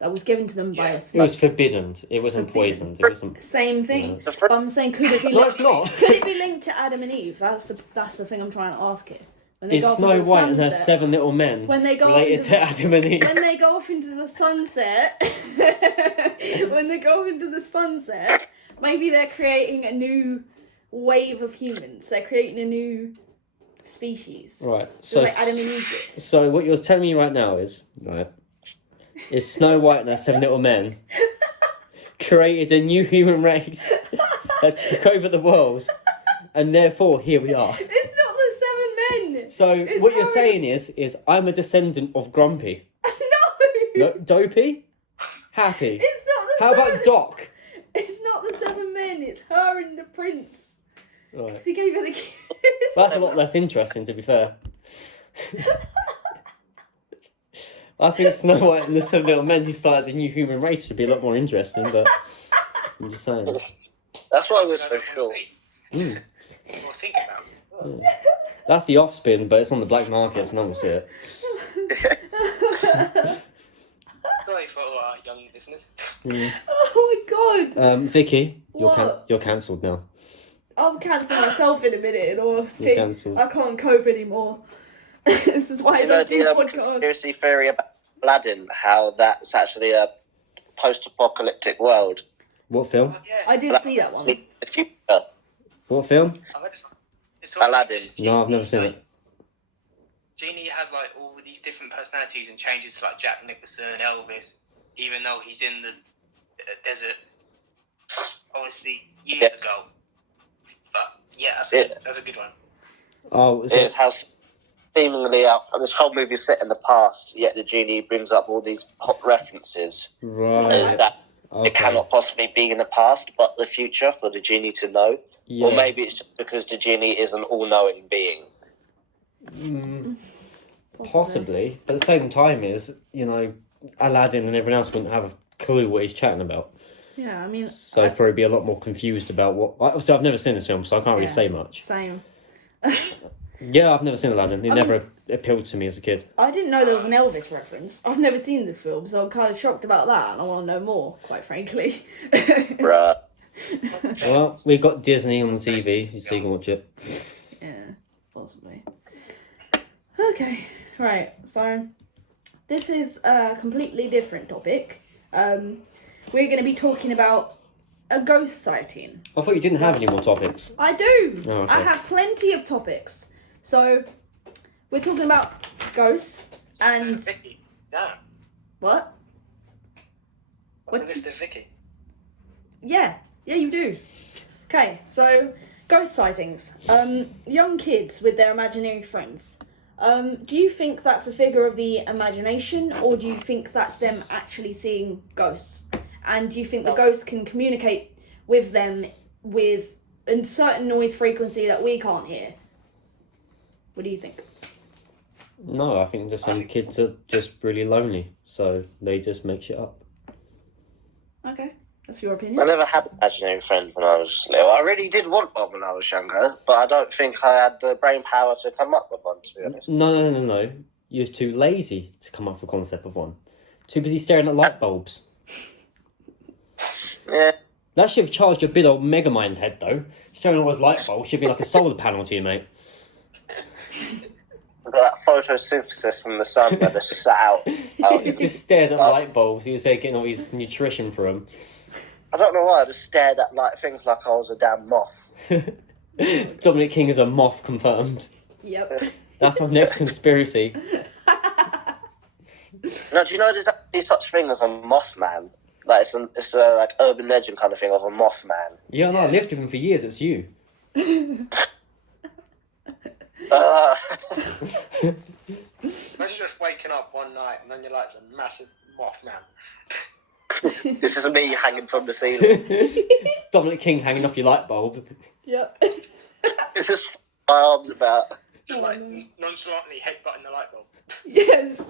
that was given to them by a It snake? was forbidden. It wasn't poisoned. It wasn't. Same thing. Yeah. But I'm saying, could it be? No, it's not. Could it be linked to Adam and Eve? That's the thing I'm trying to ask here. When they Is go off Snow into the White and her sunset- 7 little men when they go off related into to the- Adam and Eve? When they go off into the sunset, maybe they're creating a new wave of humans. They're creating a new species. Right. Just So like Adam and Eve did. So what you're telling me right now is Snow White and her 7 little men created a new human race that took over the world, and therefore here we are. It's not the 7 men. So It's what you're how saying is I'm a descendant of Grumpy. No. Dopey? Happy? It's not the How 7. about Doc? It's not the 7 men. It's her and the prince. Right. He gave her the kiss. That's a lot less interesting, to be fair. I think Snow White and the 7 Little Men who started the new human race should be a lot more interesting, but I'm just saying. That's why we're so short. Mm. Or think about. That's the off-spin, but it's on the black market, so no one will see it. Sorry for all our young listeners. Mm. Oh my god. Vicky, What? you're cancelled now. I'll cancel myself in a minute, in honesty. You're cancelled. I can't cope anymore. This is why I You know don't do the podcasts. conspiracy theory about Aladdin, how that's actually a post-apocalyptic world. What film? Yeah. I did see that one. The future. What film? It's all Aladdin. No, I've never seen it. Genie has like all these different personalities and changes to like Jack Nicholson, Elvis, even though he's in the desert, obviously years ago. But yeah, that's a good one. Oh, so, It's how seemingly this whole movie is set in the past, yet the genie brings up all these pop references. Is right. that it Okay. cannot possibly be in the past, but the future for the genie to know? Yeah. Or maybe it's just because the genie is an all-knowing being. Possibly, but at the same time Aladdin and everyone else wouldn't have a clue what he's chatting about. Yeah, I mean... So I'd probably be a lot more confused about what... Obviously, I've never seen this film, so I can't really Yeah. say much. Same. Yeah, I've never seen Aladdin. It never appealed to me as a kid. I didn't know there was an Elvis reference. I've never seen this film, so I'm kind of shocked about that, and I want to know more, quite frankly. Right. Well, we've got Disney on the TV, so you can watch it. Yeah, possibly. Okay, right, so this is a completely different topic. We're going to be talking about a ghost sighting. I thought you didn't have any more topics. I do! Oh, okay. I have plenty of topics. So, we're talking about ghosts and... Vickie. No. What? What list of Vickie? Yeah, you do. Okay, so ghost sightings. Young kids with their imaginary friends. Do you think that's a figure of the imagination, or do you think that's them actually seeing ghosts? And do you think the ghosts can communicate with them with a certain noise frequency that we can't hear? What do you think? No, I think just some kids are just really lonely, so they just make shit up. Okay, that's your I opinion. never had an imaginary friend when I was little. I really did want one when I was younger, but I don't think I had the brain power to come up with one, to be honest. No. You're too lazy to come up with a concept of one. Too busy staring at light bulbs. Yeah. That should have charged your big old Megamind head, though. Staring at all those light bulbs should be like a solar panel to you, mate. I've got that photosynthesis from the sun where they sat out. You just stared at light bulbs. You were saying getting all his nutrition from them. I don't know why, I just stared at things like I was a damn moth. Dominic King is a moth confirmed. Yep. That's our next conspiracy. Now, do you know there's actually such thing as a Mothman? Like it's a like urban legend kind of thing of a Mothman. Yeah, no, I lived with him for years. It's you. Imagine just waking up one night and then you're like a massive Mothman. This is me hanging from the ceiling. It's Dominic King hanging off your light bulb. Yep. It's just my arms about. Just like nonchalantly headbutting the light bulb. Yes.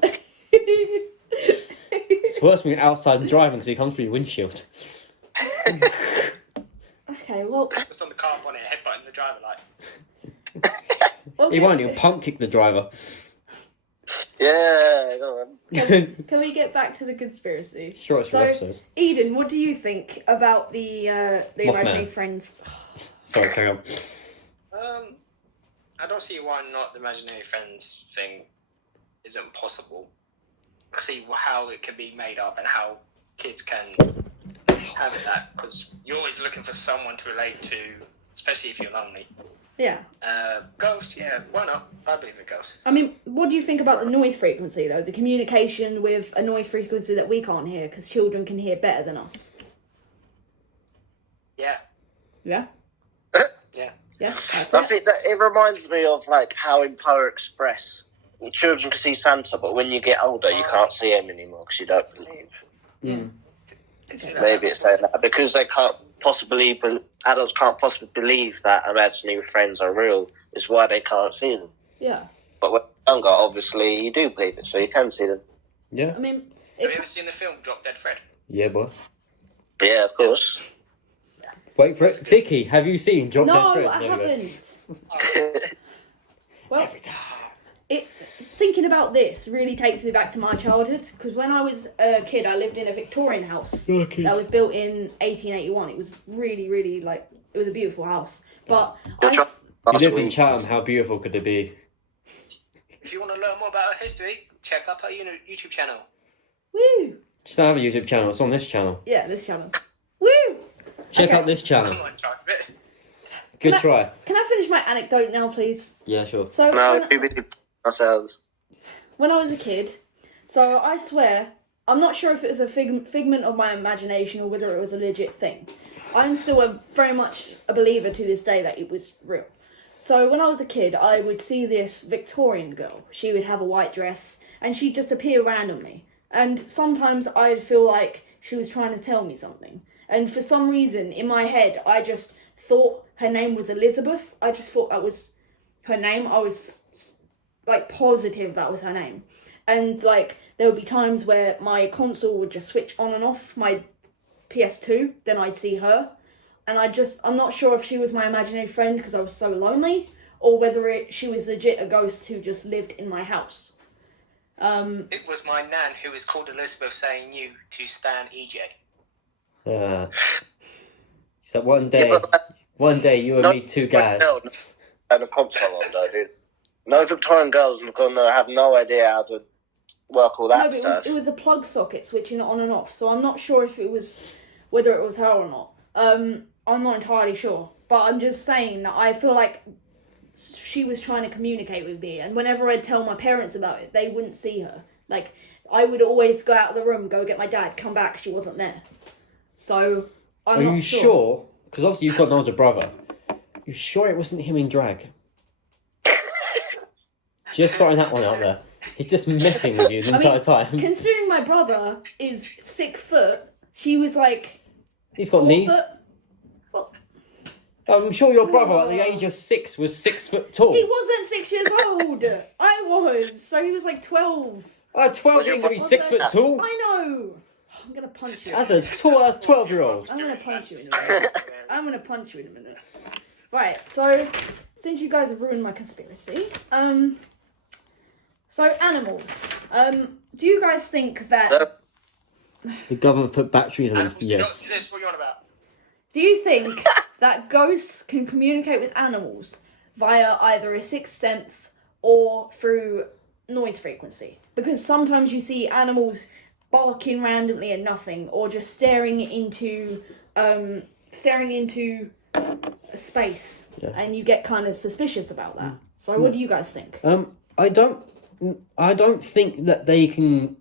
It's worse when you're outside and driving because he comes through your windshield. Okay, well... Just on the car bonnet, headbutting the driver light. Okay. He won't, he'll punk kick the driver. Yeah, go on. Can we get back to the conspiracy? Sure, it's your episodes. Eden, what do you think about the imaginary friends? Sorry, carry on. I don't see why not the imaginary friends thing isn't possible. I see how it can be made up and how kids can have that, because you're always looking for someone to relate to, especially if you're lonely. Yeah. Ghosts, yeah, why not? I believe in ghosts. I mean, what do you think about the noise frequency, though? The communication with a noise frequency that we can't hear, because children can hear better than us. Yeah. Yeah. Yeah. Yeah, that's I it. think that it reminds me of like how in Polar Express, children can see Santa, but when you get older, you can't see him anymore because you don't believe. Yeah. Maybe it's like that because they can't possibly, adults can't possibly believe that imaginary friends are real. Is why they can't see them. Yeah. But when you're younger, obviously you do believe it, so you can see them. Yeah. I mean, Have you ever seen the film Drop Dead Fred? Yeah, boy. But yeah, of course. Wait for it. Vicky, have you seen Drop Dead no, Fred? I There we go. haven't. Well, Every time. thinking about this really takes me back to my childhood because when I was a kid, I lived in a Victorian house that was built in 1881. It was really, really it was a beautiful house. But You live in Chatham. How beautiful could it be? If you want to learn more about our history, check out our YouTube channel. Woo! Just don't have a YouTube channel. It's on this channel. Yeah, this channel. Woo! Check Okay. out this channel. Come on, try a bit. Good try. Can I finish my anecdote now, please? Yeah, sure. So No, too busy ourselves. when I was a kid, so I swear, I'm not sure if it was a figment of my imagination or whether it was a legit thing. I'm still very much a believer to this day that it was real. So when I was a kid, I would see this Victorian girl. She would have a white dress, and she'd just appear randomly. And sometimes I'd feel like she was trying to tell me something. And for some reason, in my head, I just thought her name was Elizabeth. I just thought that was her name. I was positive that was her name. And there would be times where my console would just switch on and off, my PS2, then I'd see her. And I'm not sure if she was my imaginary friend because I was so lonely, or whether she was legit a ghost who just lived in my house. It was my nan who was called Elizabeth saying you to Stan EJ. So one day you and me two guys. And a console on though, dude. No Victorian girls are gonna have no idea how to work all that No, but stuff. it was a plug socket switching it on and off, so I'm not sure whether it was her or not. I'm not entirely sure, but I'm just saying that I feel like she was trying to communicate with me, and whenever I'd tell my parents about it, they wouldn't see her. I would always go out of the room, go get my dad, come back, she wasn't there. So, I'm not Are you sure? Because obviously you've got an older brother. You sure it wasn't him in drag? Just throwing that one out there. He's just messing with you the entire time. Considering my brother is 6 foot, she was He's got 4 knees. foot. Well, I'm sure your brother at the age of 6 was 6 foot tall. he wasn't 6 years old. I was, so he was 12. 12 ain't gonna be 6 foot tall. I know. I'm gonna punch you. That's 12-year-old. I'm gonna punch you in a minute. I'm gonna punch you in a minute. Right, so since you guys have ruined my conspiracy, so animals. Do you guys think that? The government put batteries in them. Yes. Is this what you're on about? Do you think that ghosts can communicate with animals via either a sixth sense or through noise frequency? Because sometimes you see animals barking randomly at nothing, or just staring into space, and you get kind of suspicious about that. So, what do you guys think? I don't think that they can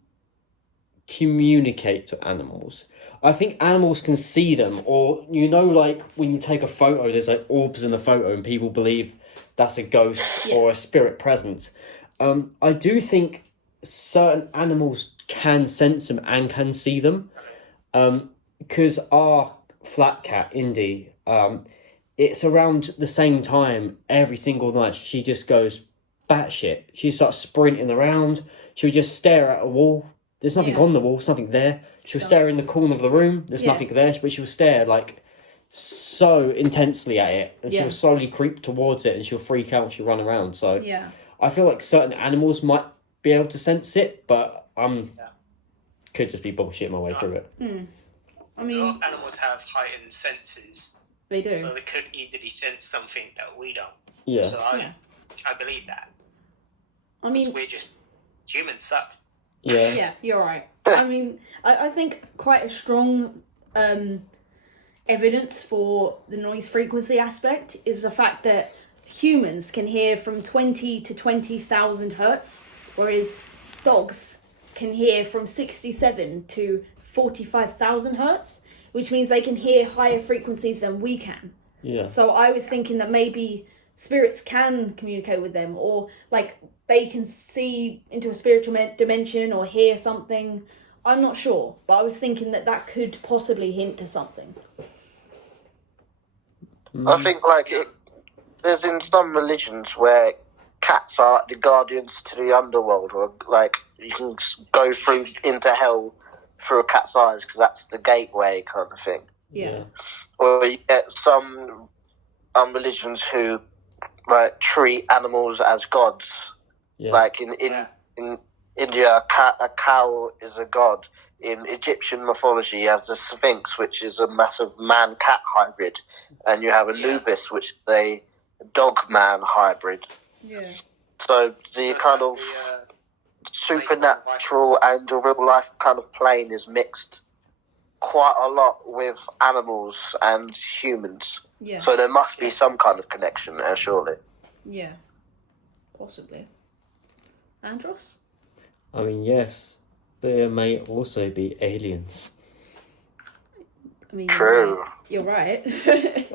communicate to animals. I think animals can see them, or when you take a photo, there's orbs in the photo, and people believe that's a ghost or a spirit presence. I do think certain animals can sense them and can see them, because our flat cat Indy, it's around the same time every single night. She just goes batshit. She starts sprinting around. She would just stare at a wall. There's nothing on the wall. There's nothing there. She'll stare in the corner of the room. There's nothing there, but she'll stare so intensely at it, and she'll slowly creep towards it, and she'll freak out and she'll run around. So I feel like certain animals might be able to sense it, but could just be bullshitting my way through it. I mean, a lot of animals have heightened senses. They do. So they could easily sense something that we don't. Yeah. So I believe that. I mean, we're just humans suck. Yeah. Yeah, you're right. I mean, I think quite a strong evidence for the noise frequency aspect is the fact that humans can hear from 20 to 20,000 hertz, whereas dogs can hear from 67 to 45,000 hertz, which means they can hear higher frequencies than we can. Yeah. So I was thinking that maybe spirits can communicate with them, or like they can see into a spiritual dimension or hear something. I'm not sure, but I was thinking that could possibly hint to something. I think there's in some religions where cats are like the guardians to the underworld, or like you can go through into hell through a cat's eyes because that's the gateway kind of thing. Yeah. Or you get some religions who like treat animals as gods. Yeah. Like in India, a cow is a god. In Egyptian mythology, you have the Sphinx, which is a massive man-cat hybrid, and you have Anubis, which is a dog-man hybrid. Yeah. So the kind of supernatural and the real-life kind of plane is mixed quite a lot with animals and humans. Yeah. So there must be some kind of connection there, surely. Yeah. Possibly. Andros? I mean, yes, but there may also be aliens. I mean, True. You're right.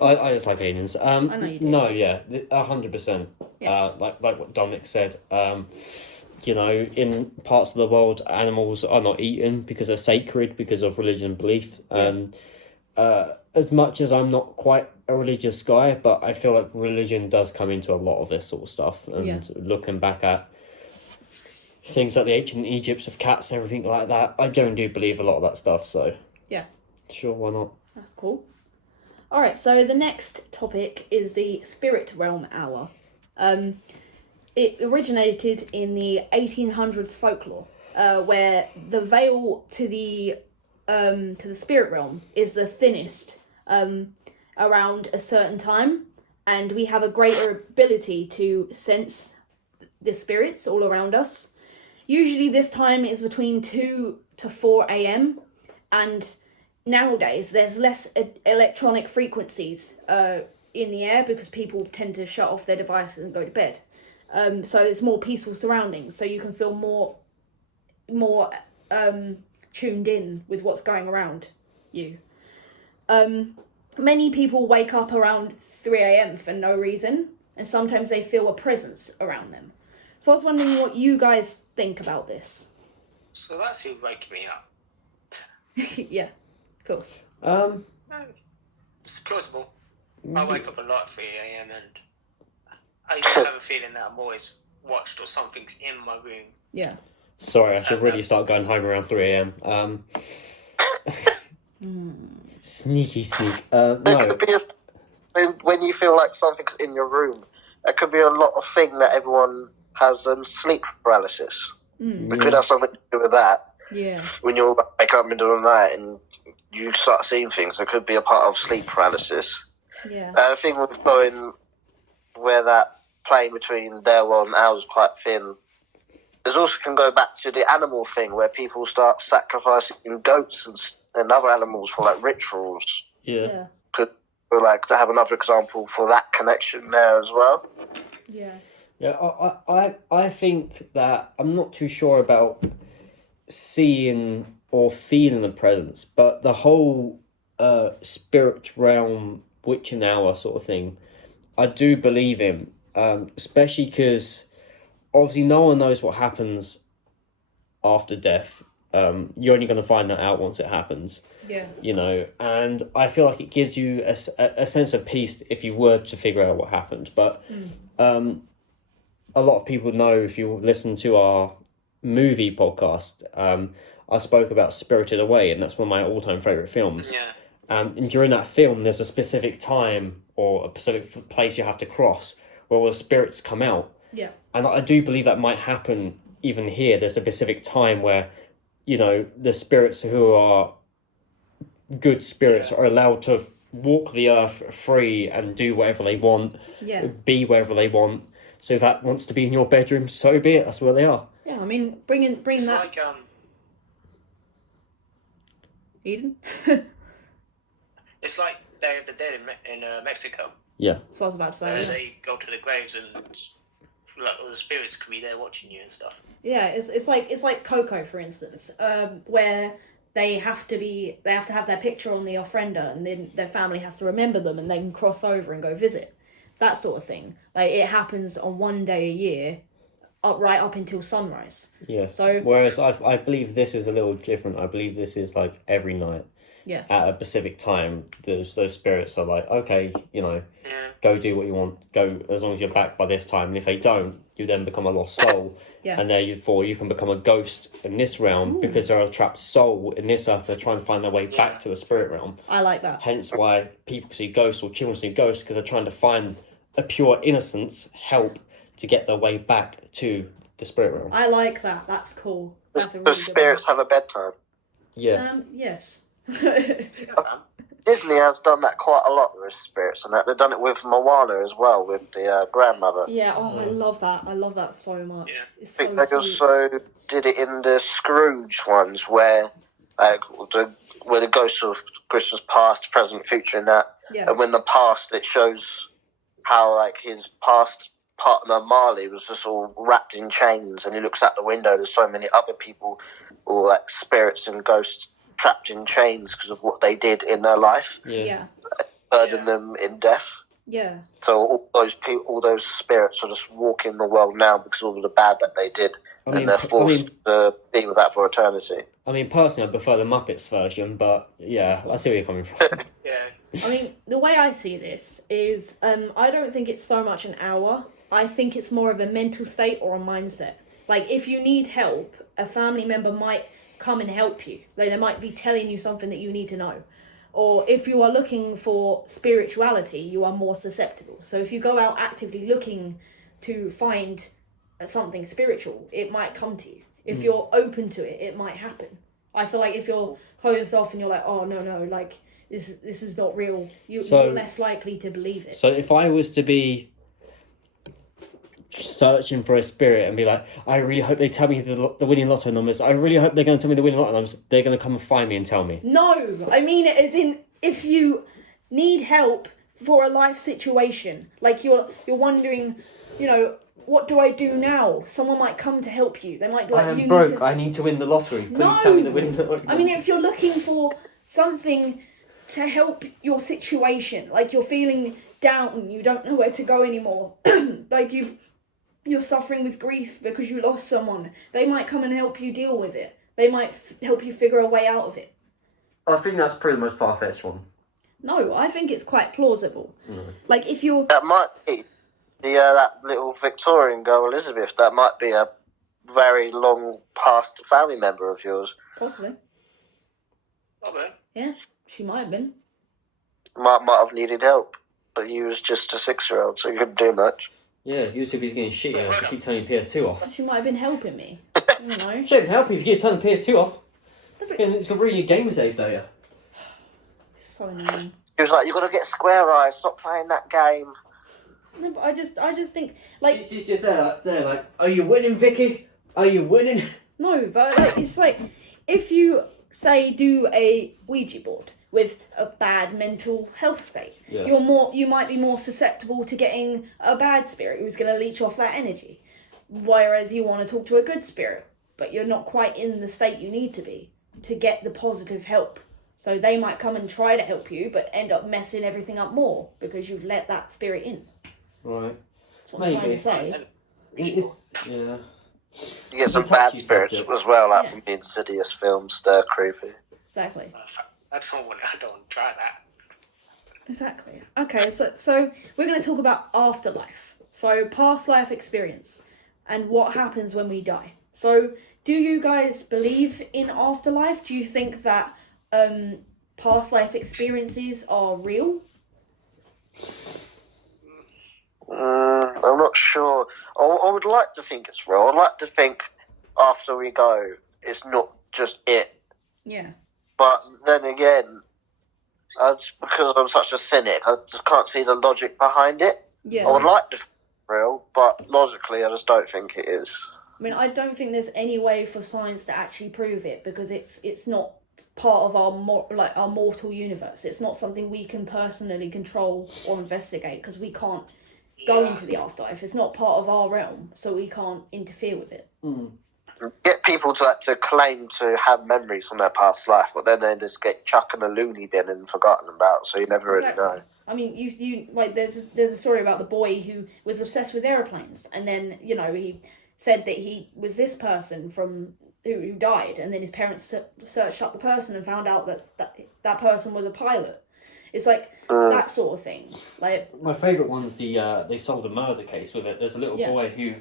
I just like aliens. I know you do. No, yeah, 100%. Yeah. Like what Dominic said. You know, in parts of the world, animals are not eaten because they're sacred because of religion and belief. As much as I'm not quite a religious guy, but I feel like religion does come into a lot of this sort of stuff. And looking back at things like the ancient Egypt of cats, everything like that, I generally do believe a lot of that stuff. So yeah, sure, why not? That's cool. All right, so the next topic is the Spirit Realm Hour. It originated in the 1800s folklore, where the veil to the spirit realm is the thinnest around a certain time, and we have a greater ability to sense the spirits all around us. Usually this time is between 2 to 4 a.m. and nowadays there's less electronic frequencies in the air because people tend to shut off their devices and go to bed. So it's more peaceful surroundings, so you can feel more tuned in with what's going around you. Many people wake up around 3 a.m. for no reason, and sometimes they feel a presence around them. So I was wondering what you guys think about this. So that's who woke me up. Yeah, of course. No, it's plausible. I wake up a lot at 3 a.m. and I have a feeling that I'm always watched or something's in my room. Yeah. Sorry, I should really start going home around 3 a.m. Sneaky sneak. There No. could be when you feel like something's in your room, there could be a lot of thing that everyone has sleep paralysis. It could have something to do with that. Yeah. When you wake up in the middle of the night and you start seeing things, there could be a part of sleep paralysis. Yeah. The thing with going where that plane between their world and ours is quite thin. There's also can go back to the animal thing where people start sacrificing goats and other animals for like rituals. Yeah. Could like to have another example for that connection there as well. Yeah. Yeah, I think that I'm not too sure about seeing or feeling a presence, but the whole spirit realm witching hour sort of thing, I do believe in, especially because obviously no one knows what happens after death. You're only going to find that out once it happens. Yeah. You know, and I feel like it gives you a sense of peace if you were to figure out what happened. But a lot of people know, if you listen to our movie podcast, I spoke about Spirited Away, and that's one of my all-time favourite films. Yeah. And during that film, there's a specific time or a specific place you have to cross where all the spirits come out. Yeah. And I do believe that might happen even here. There's a specific time where, you know, the spirits who are good spirits are allowed to walk the earth free and do whatever they want, be wherever they want. So if that wants to be in your bedroom, so be it. That's where they are. Yeah, I mean, bring It's that... like, Eden? it's like Day of the Dead in Mexico. Yeah. That's what I was about to say. Where Yeah. they go to the graves and like all the spirits could be there watching you and stuff. Yeah, it's like Coco, for instance, where they have to have their picture on the ofrenda, and then their family has to remember them, and they can cross over and go visit. That sort of thing. Like, it happens on one day a year, right up until sunrise. Yeah. So whereas I believe this is a little different. I believe this is like every night. Yeah. At a specific time, those spirits are like, okay, go do what you want. Go as long as you're back by this time. And if they don't, you then become a lost soul. Yeah. And therefore you can become a ghost in this realm because there are a trapped soul in this earth. They're trying to find their way back to the spirit realm. I like that. Hence why people see ghosts or children see ghosts, because they're trying to find a pure innocence, help to get their way back to the spirit realm. I like that. That's cool. That's a really Does good spirits have a bedtime? Yeah. Yes. Disney has done that quite a lot with spirits, and that they've done it with Moana as well, with the grandmother. Yeah. Oh, I love that. I love that so much. Yeah. It's I so think they sweet. also did it in the Scrooge ones, where the ghosts of Christmas past, present, future, and that. Yeah. And when the past, it shows how like his past partner Marley was just all wrapped in chains, and he looks out the window. There's so many other people, or like spirits and ghosts, trapped in chains because of what they did in their life, Yeah. burden them in death. Yeah. So all those spirits are just walking the world now because of all the bad that they did, and they're forced to be with that for eternity. I mean, personally, I prefer the Muppets version, but yeah, I see where you're coming from. Yeah. I mean, the way I see this is, I don't think it's so much an hour. I think it's more of a mental state or a mindset. Like, if you need help, a family member might come and help you. They might be telling you something that you need to know. Or if you are looking for spirituality, you are more susceptible. So if you go out actively looking to find something spiritual, it might come to you. If you're open to it, it might happen. I feel like if you're closed off and you're like, oh, no, like, this is not real, you're less likely to believe it. So if I was to be searching for a spirit and be like, I really hope they tell me the winning lotto numbers, I really hope they're going to tell me the winning lotto numbers, they're going to come and find me and tell me. No, I mean it as in, if you need help for a life situation, like you're wondering, what do I do now? Someone might come to help you. They might be like, I am you broke, need to... I need to win the lottery. Please No! tell me the winning lottery numbers. I mean, if you're looking for something to help your situation, like you're feeling down, you don't know where to go anymore, like you're suffering with grief because you lost someone, they might come and help you deal with it. They might help you figure a way out of it. I think that's pretty much far-fetched one. No, I think it's quite plausible. Like, if you're... That might be that little Victorian girl, Elizabeth. That might be a very long past family member of yours. Possibly. Probably. Yeah, she might have been. Might have needed help, but you was just a 6-year-old, so you couldn't do much. Yeah, YouTube is getting shit, if you keep turning PS2 off. She might have been helping me. I don't know. She can help you if you keep turning the PS2 off. It's going to ruin your game save, don't you? So annoying. He was like, "You've got to get Square Eyes. Stop playing that game." No, but I just think, like... She's just there, like, are you winning, Vickie? Are you winning? No, but like, it's like, if you, say, do a Ouija board with a bad mental health state, you might be more susceptible to getting a bad spirit who's going to leech off that energy. Whereas you want to talk to a good spirit, but you're not quite in the state you need to be to get the positive help. So they might come and try to help you, but end up messing everything up more because you've let that spirit in. Right. That's what I'm trying to say. Yeah. You get some bad touchy spirits subject. as well, like from the Insidious films. They're creepy. Exactly. I don't want to try that. Exactly. Okay, so we're going to talk about afterlife. So past life experience and what happens when we die. So do you guys believe in afterlife? Do you think that past life experiences are real? I'm not sure. I would like to think it's real. I'd like to think after we go, it's not just it. Yeah. But then again, because I'm such a cynic, I just can't see the logic behind it. Yeah. I would like to think it's real, but logically, I just don't think it is. I mean, I don't think there's any way for science to actually prove it because it's not part of our mortal universe. It's not something we can personally control or investigate because we can't go into the afterlife. It's not part of our realm, so we can't interfere with it. get people to claim to have memories from their past life, but then they just get chucked in a loony bin and forgotten about, so you never really know. I mean, you like there's a story about the boy who was obsessed with airplanes, and then he said that he was this person from who died, and then his parents searched up the person and found out that person was a pilot. It's like that sort of thing. Like my favourite one's they solved a murder case with it. There's a little boy who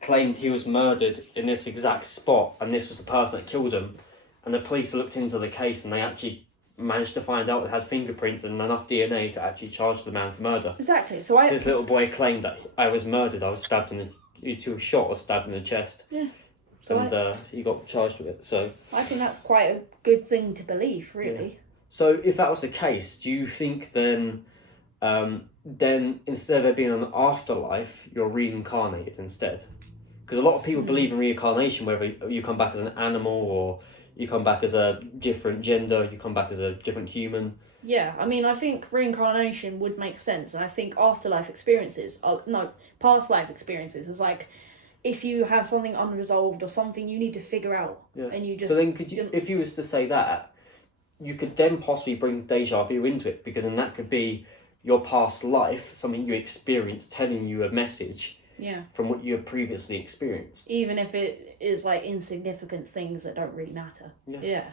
claimed he was murdered in this exact spot, and this was the person that killed him. And the police looked into the case, and they actually managed to find out it had fingerprints and enough DNA to actually charge the man for murder. Exactly. So this little boy claimed that I was murdered. I was stabbed he was shot or stabbed in the chest. Yeah. So he got charged with it. So I think that's quite a good thing to believe, really. Yeah. So if that was the case, do you think then instead of there being an afterlife, you're reincarnated instead? Because a lot of people believe in reincarnation, whether you come back as an animal or you come back as a different gender, you come back as a different human. Yeah, I mean, I think reincarnation would make sense, and I think past life experiences is like if you have something unresolved or something you need to figure out, and you just. So then, if you was to say that, you could then possibly bring deja vu into it, because then that could be your past life, something you experienced, telling you a message. Yeah. From what you have previously experienced. Even if it is like insignificant things that don't really matter. Yeah,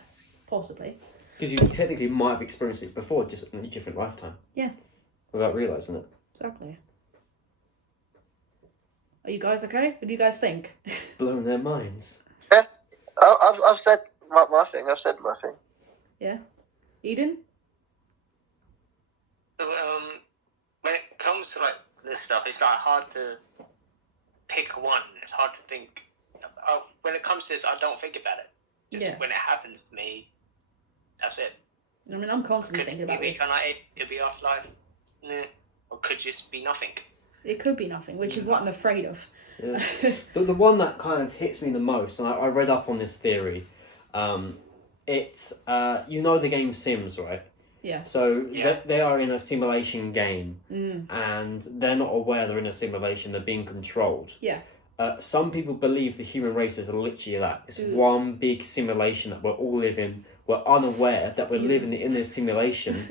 possibly. Because you technically might have experienced it before, just in a different lifetime. Yeah. Without realising it. Exactly. Are you guys okay? What do you guys think? Blowing their minds. Yeah. I've said my thing. I've said my thing. Yeah. Eden? So, when it comes to like this stuff, it's like hard to pick one. It's hard to think. When it comes to this, I don't think about it. Just when it happens to me, that's it. I mean, I'm constantly thinking about this. It'll be afterlife, or could just be nothing. It could be nothing, which is what I'm afraid of. Yeah. the one that kind of hits me the most, and I read up on this theory, it's the game Sims, right? Yeah. So they are in a simulation game, and they're not aware they're in a simulation. They're being controlled. Yeah. Some people believe the human race is literally that. It's one big simulation that we're all living. We're unaware that we're living in this simulation,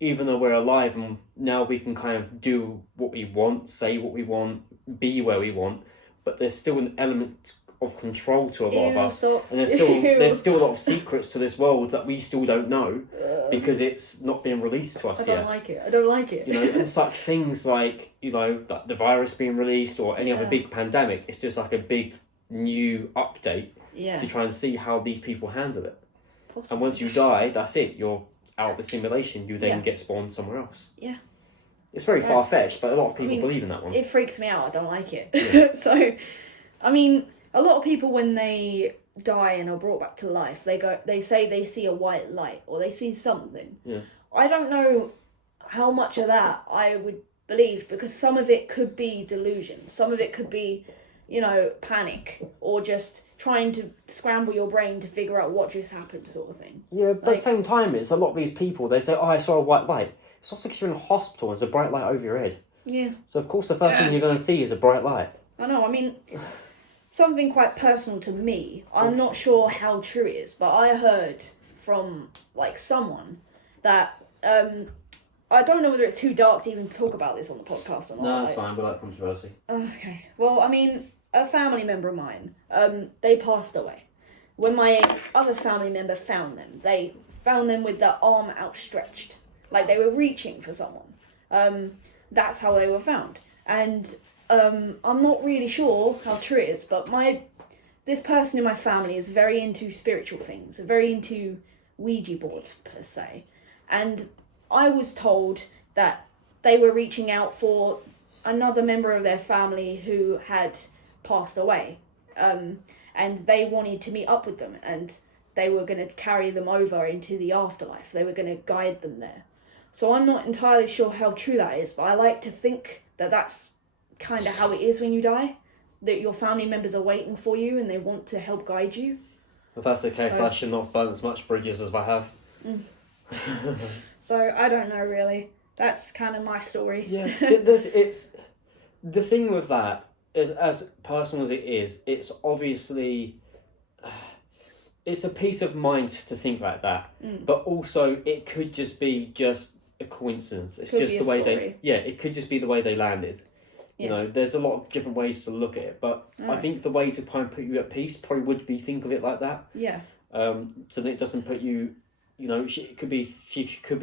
even though we're alive, and now we can kind of do what we want, say what we want, be where we want, but there's still an element of control to a lot of us, and there's still a lot of secrets to this world that we still don't know because it's not being released to us yet. I don't like it. And such things like the virus being released or any other big pandemic. It's just like a big new update to try and see how these people handle it. Possibly. And once you die, that's it. You're out of the simulation. You then get spawned somewhere else. Yeah. It's very far fetched, but a lot of people believe in that one. It freaks me out. I don't like it. Yeah. So, I mean, a lot of people when they die and are brought back to life, they say they see a white light or they see something. Yeah. I don't know how much of that I would believe, because some of it could be delusion. Some of it could be, panic or just trying to scramble your brain to figure out what just happened, sort of thing. Yeah, but at the same time, it's a lot of these people, they say, I saw a white light. It's also because you're in a hospital and there's a bright light over your head. Yeah. So, of course, the first thing you're going to see is a bright light. I know, I mean, something quite personal to me, I'm not sure how true it is, but I heard from, someone that, I don't know whether it's too dark to even talk about this on the podcast or not. No, it's fine, we like controversy. Okay. Well, I mean, a family member of mine, they passed away. When my other family member found them, they found them with their arm outstretched. Like they were reaching for someone. That's how they were found. And I'm not really sure how true it is, but this person in my family is very into spiritual things, very into Ouija boards per se. And I was told that they were reaching out for another member of their family who had passed away. And they wanted to meet up with them, and they were going to carry them over into the afterlife. They were going to guide them there. So I'm not entirely sure how true that is, but I like to think that that's kind of how it is when you die, that your family members are waiting for you and they want to help guide you. If that's the case, I should not have burnt as much bridges as I have. So I don't know really. That's kind of my story. Yeah, it's the thing with that is, as personal as it is, it's obviously it's a peace of mind to think like that, but also it could just be a coincidence. It's Could just be the a way story. it could just be the way they landed. Yeah. You know, there's a lot of different ways to look at it, but I think the way to try and put you at peace probably would be think of it like that. Yeah. So that it doesn't put you, you know, she could be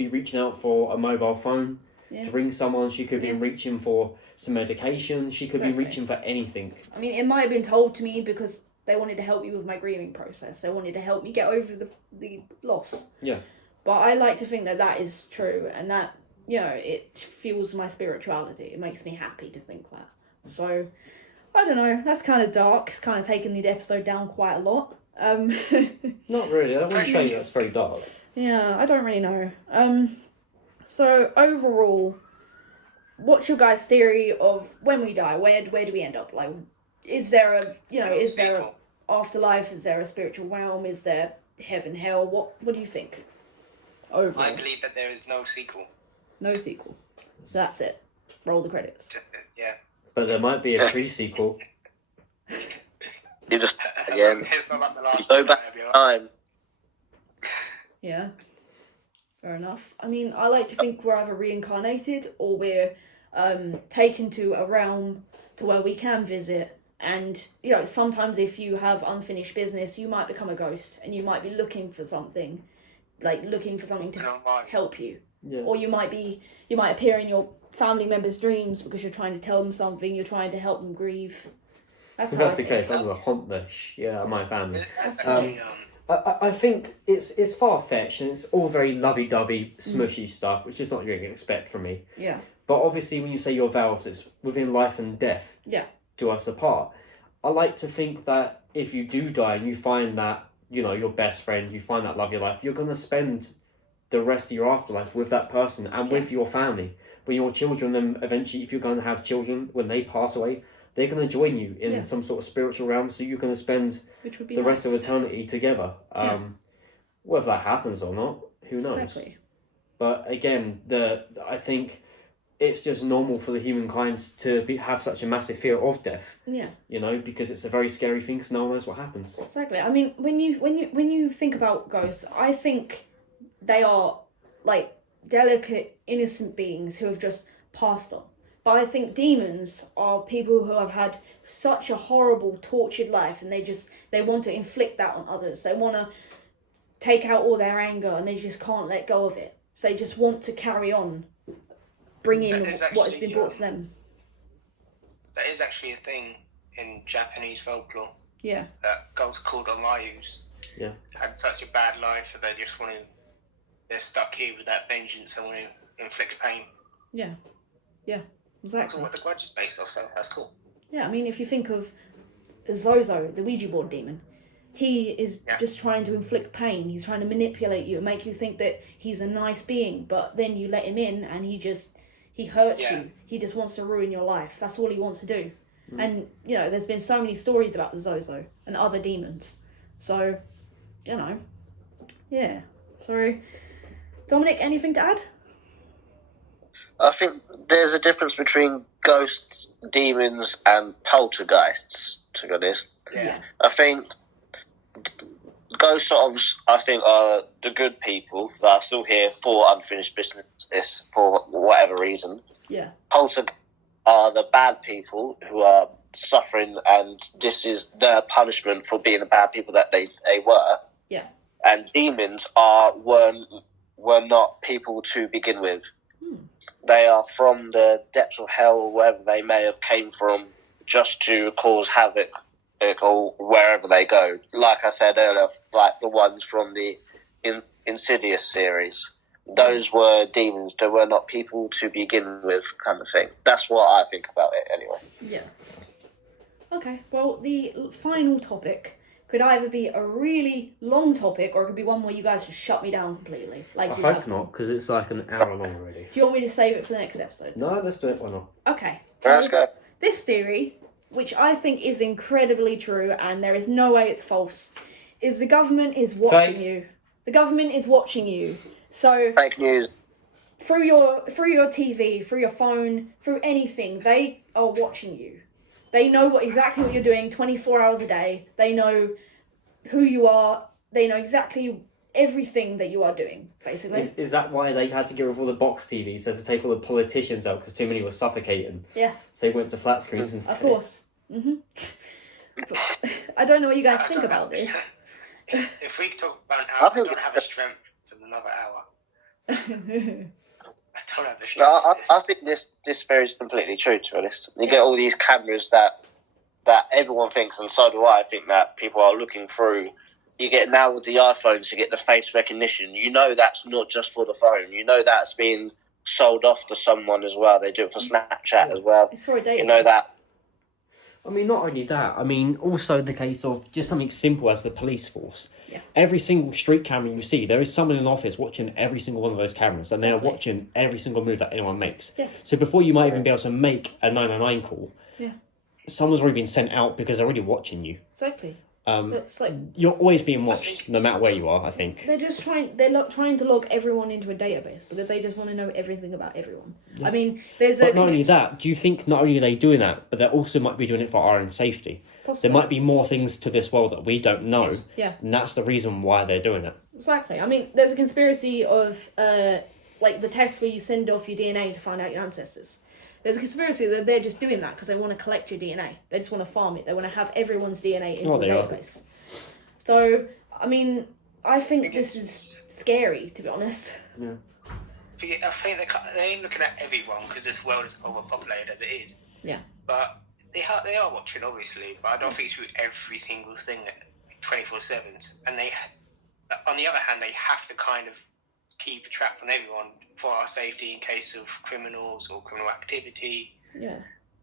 reaching out for a mobile phone to ring someone. She could be reaching for some medication. She could be reaching for anything. I mean, it might have been told to me because they wanted to help me with my grieving process. They wanted to help me get over the loss. Yeah. But I like to think that that is true, and that, you know, it fuels my spirituality. It makes me happy to think that. So, I don't know. That's kind of dark. It's kind of taken the episode down quite a lot. Not really. I wouldn't say that's very dark. Yeah, I don't really know. So overall, what's your guys' theory of when we die? Where do we end up? Like, is there a afterlife? Is there a spiritual realm? Is there heaven, hell? What do you think? Overall, I believe that there is no sequel. no sequel. So that's it. Roll the credits. Yeah. But there might be a pre-sequel. You just again It's not like the last go one, back maybe, in time. Yeah. Fair enough. I mean, I like to think we're either reincarnated or we're taken to a realm to where we can visit. And, you know, sometimes if you have unfinished business, you might become a ghost and you might be looking for something, to help you. Yeah. Or you might appear in your family members' dreams because you're trying to tell them something, you're trying to help them grieve. That's If how that's I the think. case, I'm going to haunt the out of my family. That's I think it's far-fetched and it's all very lovey-dovey, smushy stuff, which is not really expect from me. Yeah. But obviously when you say your vows, it's within life and death. Yeah. Do us apart. I like to think that if you do die and you find that, you know, your best friend, you find that love of your life, you're going to spend the rest of your afterlife with that person and with your family. When your children, then eventually, if you're going to have children, when they pass away, they're going to join you in some sort of spiritual realm, so you're going to spend the rest of eternity together. Whether that happens or not, who knows? Exactly. But again, I think it's just normal for the humankind to have such a massive fear of death. Yeah. You know, because it's a very scary thing, because no one knows what happens. Exactly. I mean, when you think about ghosts, I think they are like delicate, innocent beings who have just passed on. But I think demons are people who have had such a horrible, tortured life, and they want to inflict that on others. They want to take out all their anger, and they just can't let go of it. So they just want to carry on, bring in what has been brought to them. That is actually a thing in Japanese folklore. Yeah. That ghosts called Omayus. Yeah. Had such a bad life that they're stuck here with that vengeance and want to inflict pain. Yeah. Yeah. That's Exactly. what the Grudge is based off, so that's cool. Yeah, I mean, if you think of Zozo, the Ouija board demon, he is just trying to inflict pain. He's trying to manipulate you and make you think that he's a nice being, but then you let him in and he hurts you. He just wants to ruin your life. That's all he wants to do. And, you know, there's been so many stories about the Zozo and other demons. So, you know, yeah. So, Dominic, anything to add? I think there's a difference between ghosts, demons, and poltergeists, to be honest. Yeah. I think ghosts are the good people that are still here for unfinished business for whatever reason. Yeah. Poltergeists are the bad people who are suffering, and this is their punishment for being the bad people that they were. Yeah. And demons were not people to begin with. They are from the depths of hell, or wherever they may have came from, just to cause havoc or wherever they go. Like I said earlier, like the ones from the Insidious series. Those were demons. They were not people to begin with, kind of thing. That's what I think about it, anyway. Yeah. Okay, well, the final topic could either be a really long topic or it could be one where you guys just shut me down completely. Like I you hope have not, because it's like an hour long already. Do you want me to save it for the next episode? No, let's do it. Why not? Okay. Let's go. This theory, which I think is incredibly true and there is no way it's false, is the government is watching you. The government is watching you. So Fake news. through your TV, through your phone, through anything, they are watching you. They know exactly what you're doing 24 hours a day. They know who you are. they know exactly everything that you are doing, basically. Is that why they had to get rid of all the box TVs, so to take all the politicians out because too many were suffocating? Yeah. So they went to flat screens instead. Of course. I don't know what you guys think about this. If we talk about an hour, I don't have the strength for another hour. I don't have the strength. No, I think this theory is completely true, to be honest. You get all these cameras that everyone thinks, and so do I think, that people are looking through. You get now with the iPhones, you get the face recognition. You know that's not just for the phone. You know that's being sold off to someone as well. They do it for Snapchat as well. It's for a database. You know that. I mean, not only that, I mean, also the case of just something simple as the police force. Yeah. Every single street camera you see, there is someone in an office watching every single one of those cameras, and Exactly. they're watching every single move that anyone makes. Yeah. So before you might even be able to make a 999 call, someone's already been sent out because they're already watching you. Exactly. It's like You're always being watched, no matter where you are, I think. they're just trying to log everyone into a database because they just want to know everything about everyone. I mean, there's But not only that, do you think not only are they doing that, but they also might be doing it for our own safety? Possibly. There might be more things to this world that we don't know, and that's the reason why they're doing it. Exactly. I mean, there's a conspiracy of like the test where you send off your DNA to find out your ancestors. There's a conspiracy that they're just doing that because they want to collect your DNA. They just want to farm it. They want to have everyone's DNA into a database. So, I mean, I think this is scary, to be honest. Yeah. I think they ain't looking at everyone because this world is overpopulated as it is. Yeah. But they are watching, obviously. But I don't think it's through every single thing 24/7. And they, on the other hand, they have to kind of keep a trap on everyone for our safety in case of criminals or criminal activity. Yeah.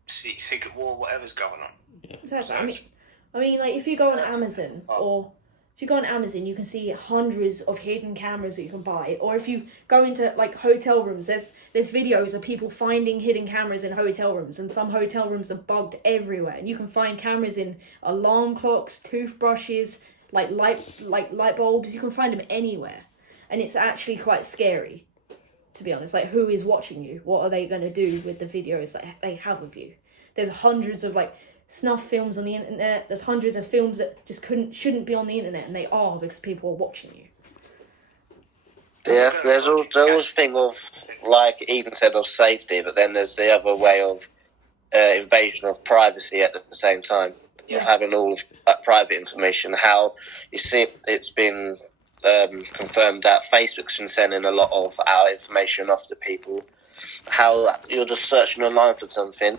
Secret war, whatever's going on. Yeah. Exactly. I mean, like if you go on Amazon you can see hundreds of hidden cameras that you can buy. Or if you go into like hotel rooms, there's videos of people finding hidden cameras in hotel rooms, and some hotel rooms are bugged everywhere. And you can find cameras in alarm clocks, toothbrushes, like light bulbs. You can find them anywhere, and it's actually quite scary, to be honest. Like, who is watching you? What are they going to do with the videos that they have of you? There's hundreds of like snuff films on the internet. There's hundreds of films that just shouldn't be on the internet, and they are because people are watching you. Yeah, there's always thing of, like Eden said, of safety, but then there's the other way of invasion of privacy at the same time. Yeah. Of having all of that private information. How you see it's been confirmed that Facebook's been sending a lot of our information off to people. How you're just searching online for something,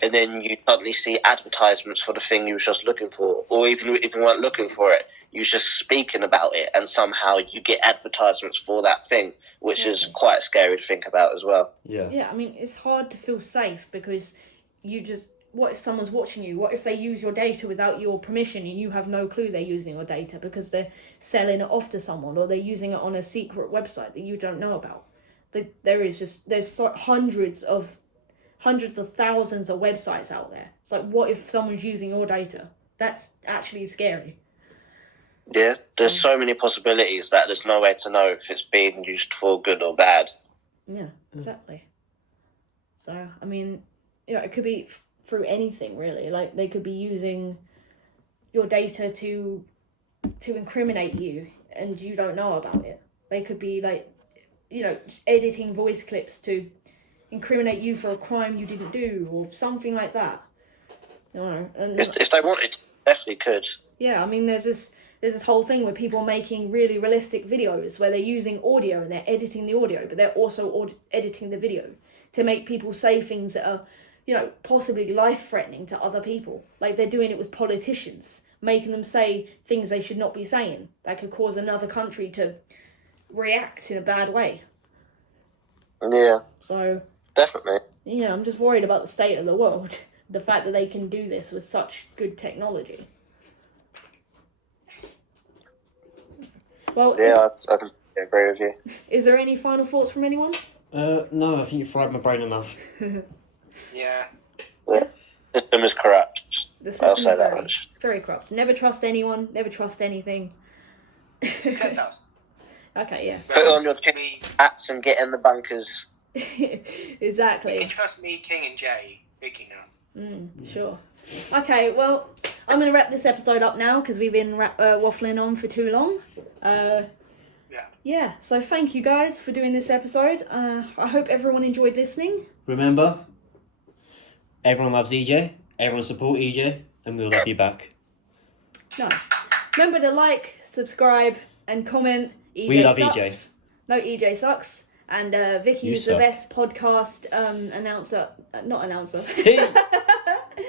and then you suddenly see advertisements for the thing you were just looking for, or even if you weren't looking for it, you were just speaking about it, and somehow you get advertisements for that thing, which is quite scary to think about as well. Yeah. Yeah, I mean, it's hard to feel safe because what if someone's watching you? What if they use your data without your permission and you have no clue they're using your data because they're selling it off to someone, or they're using it on a secret website that you don't know about? There's hundreds of thousands of websites out there. It's like, what if someone's using your data? That's actually scary. Yeah, there's so many possibilities that there's no way to know if it's being used for good or bad. Yeah, exactly. So, I mean, it could be through anything, really. Like, they could be using your data to incriminate you, and you don't know about it. They could be, like, editing voice clips to incriminate you for a crime you didn't do, or something like that. And If they wanted, definitely could. Yeah, I mean, there's this whole thing where people are making really realistic videos where they're using audio and they're editing the audio, but they're also editing the video to make people say things that are, possibly life-threatening to other people. Like, they're doing it with politicians, making them say things they should not be saying that could cause another country to react in a bad way. Yeah. So, definitely. Yeah, I'm just worried about the state of the world. The fact that they can do this with such good technology. Well, yeah, I can agree with you. Is there any final thoughts from anyone? No, I think you fried my brain enough. Yeah. The system is corrupt. The system I'll say is that much. Very corrupt. Never trust anyone. Never trust anything. Except us. Okay, yeah. Put on your hats and get in the bunkers. Exactly. You can trust me, King, and Jay. Vickie now. Sure. Okay, well, I'm going to wrap this episode up now because we've been waffling on for too long. Yeah, so thank you guys for doing this episode. I hope everyone enjoyed listening. Remember, everyone loves EJ, everyone support EJ, and we'll love you back. No. Remember to like, subscribe, and comment. EJ We love sucks. EJ. No, EJ sucks. And Vickie You is suck. the best podcast announcer. Not announcer. See?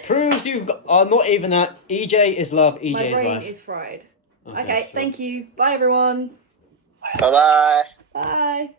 Proves are not even that. EJ is love, EJ My is brain life. is fried. Okay, Okay, sure. thank you. Bye, everyone. Bye-bye. Bye.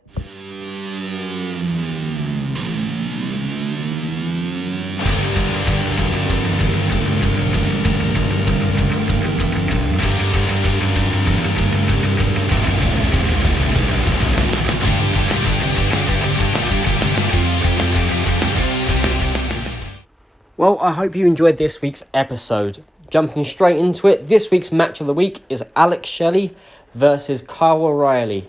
Well, I hope you enjoyed this week's episode. Jumping straight into it, this week's match of the week is Alex Shelley versus Kyle O'Reilly.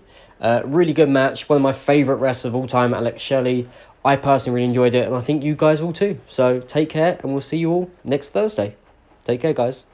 Really good match, one of my favourite wrestlers of all time, Alex Shelley. I personally really enjoyed it, and I think you guys will too. So take care, and we'll see you all next Thursday. Take care, guys.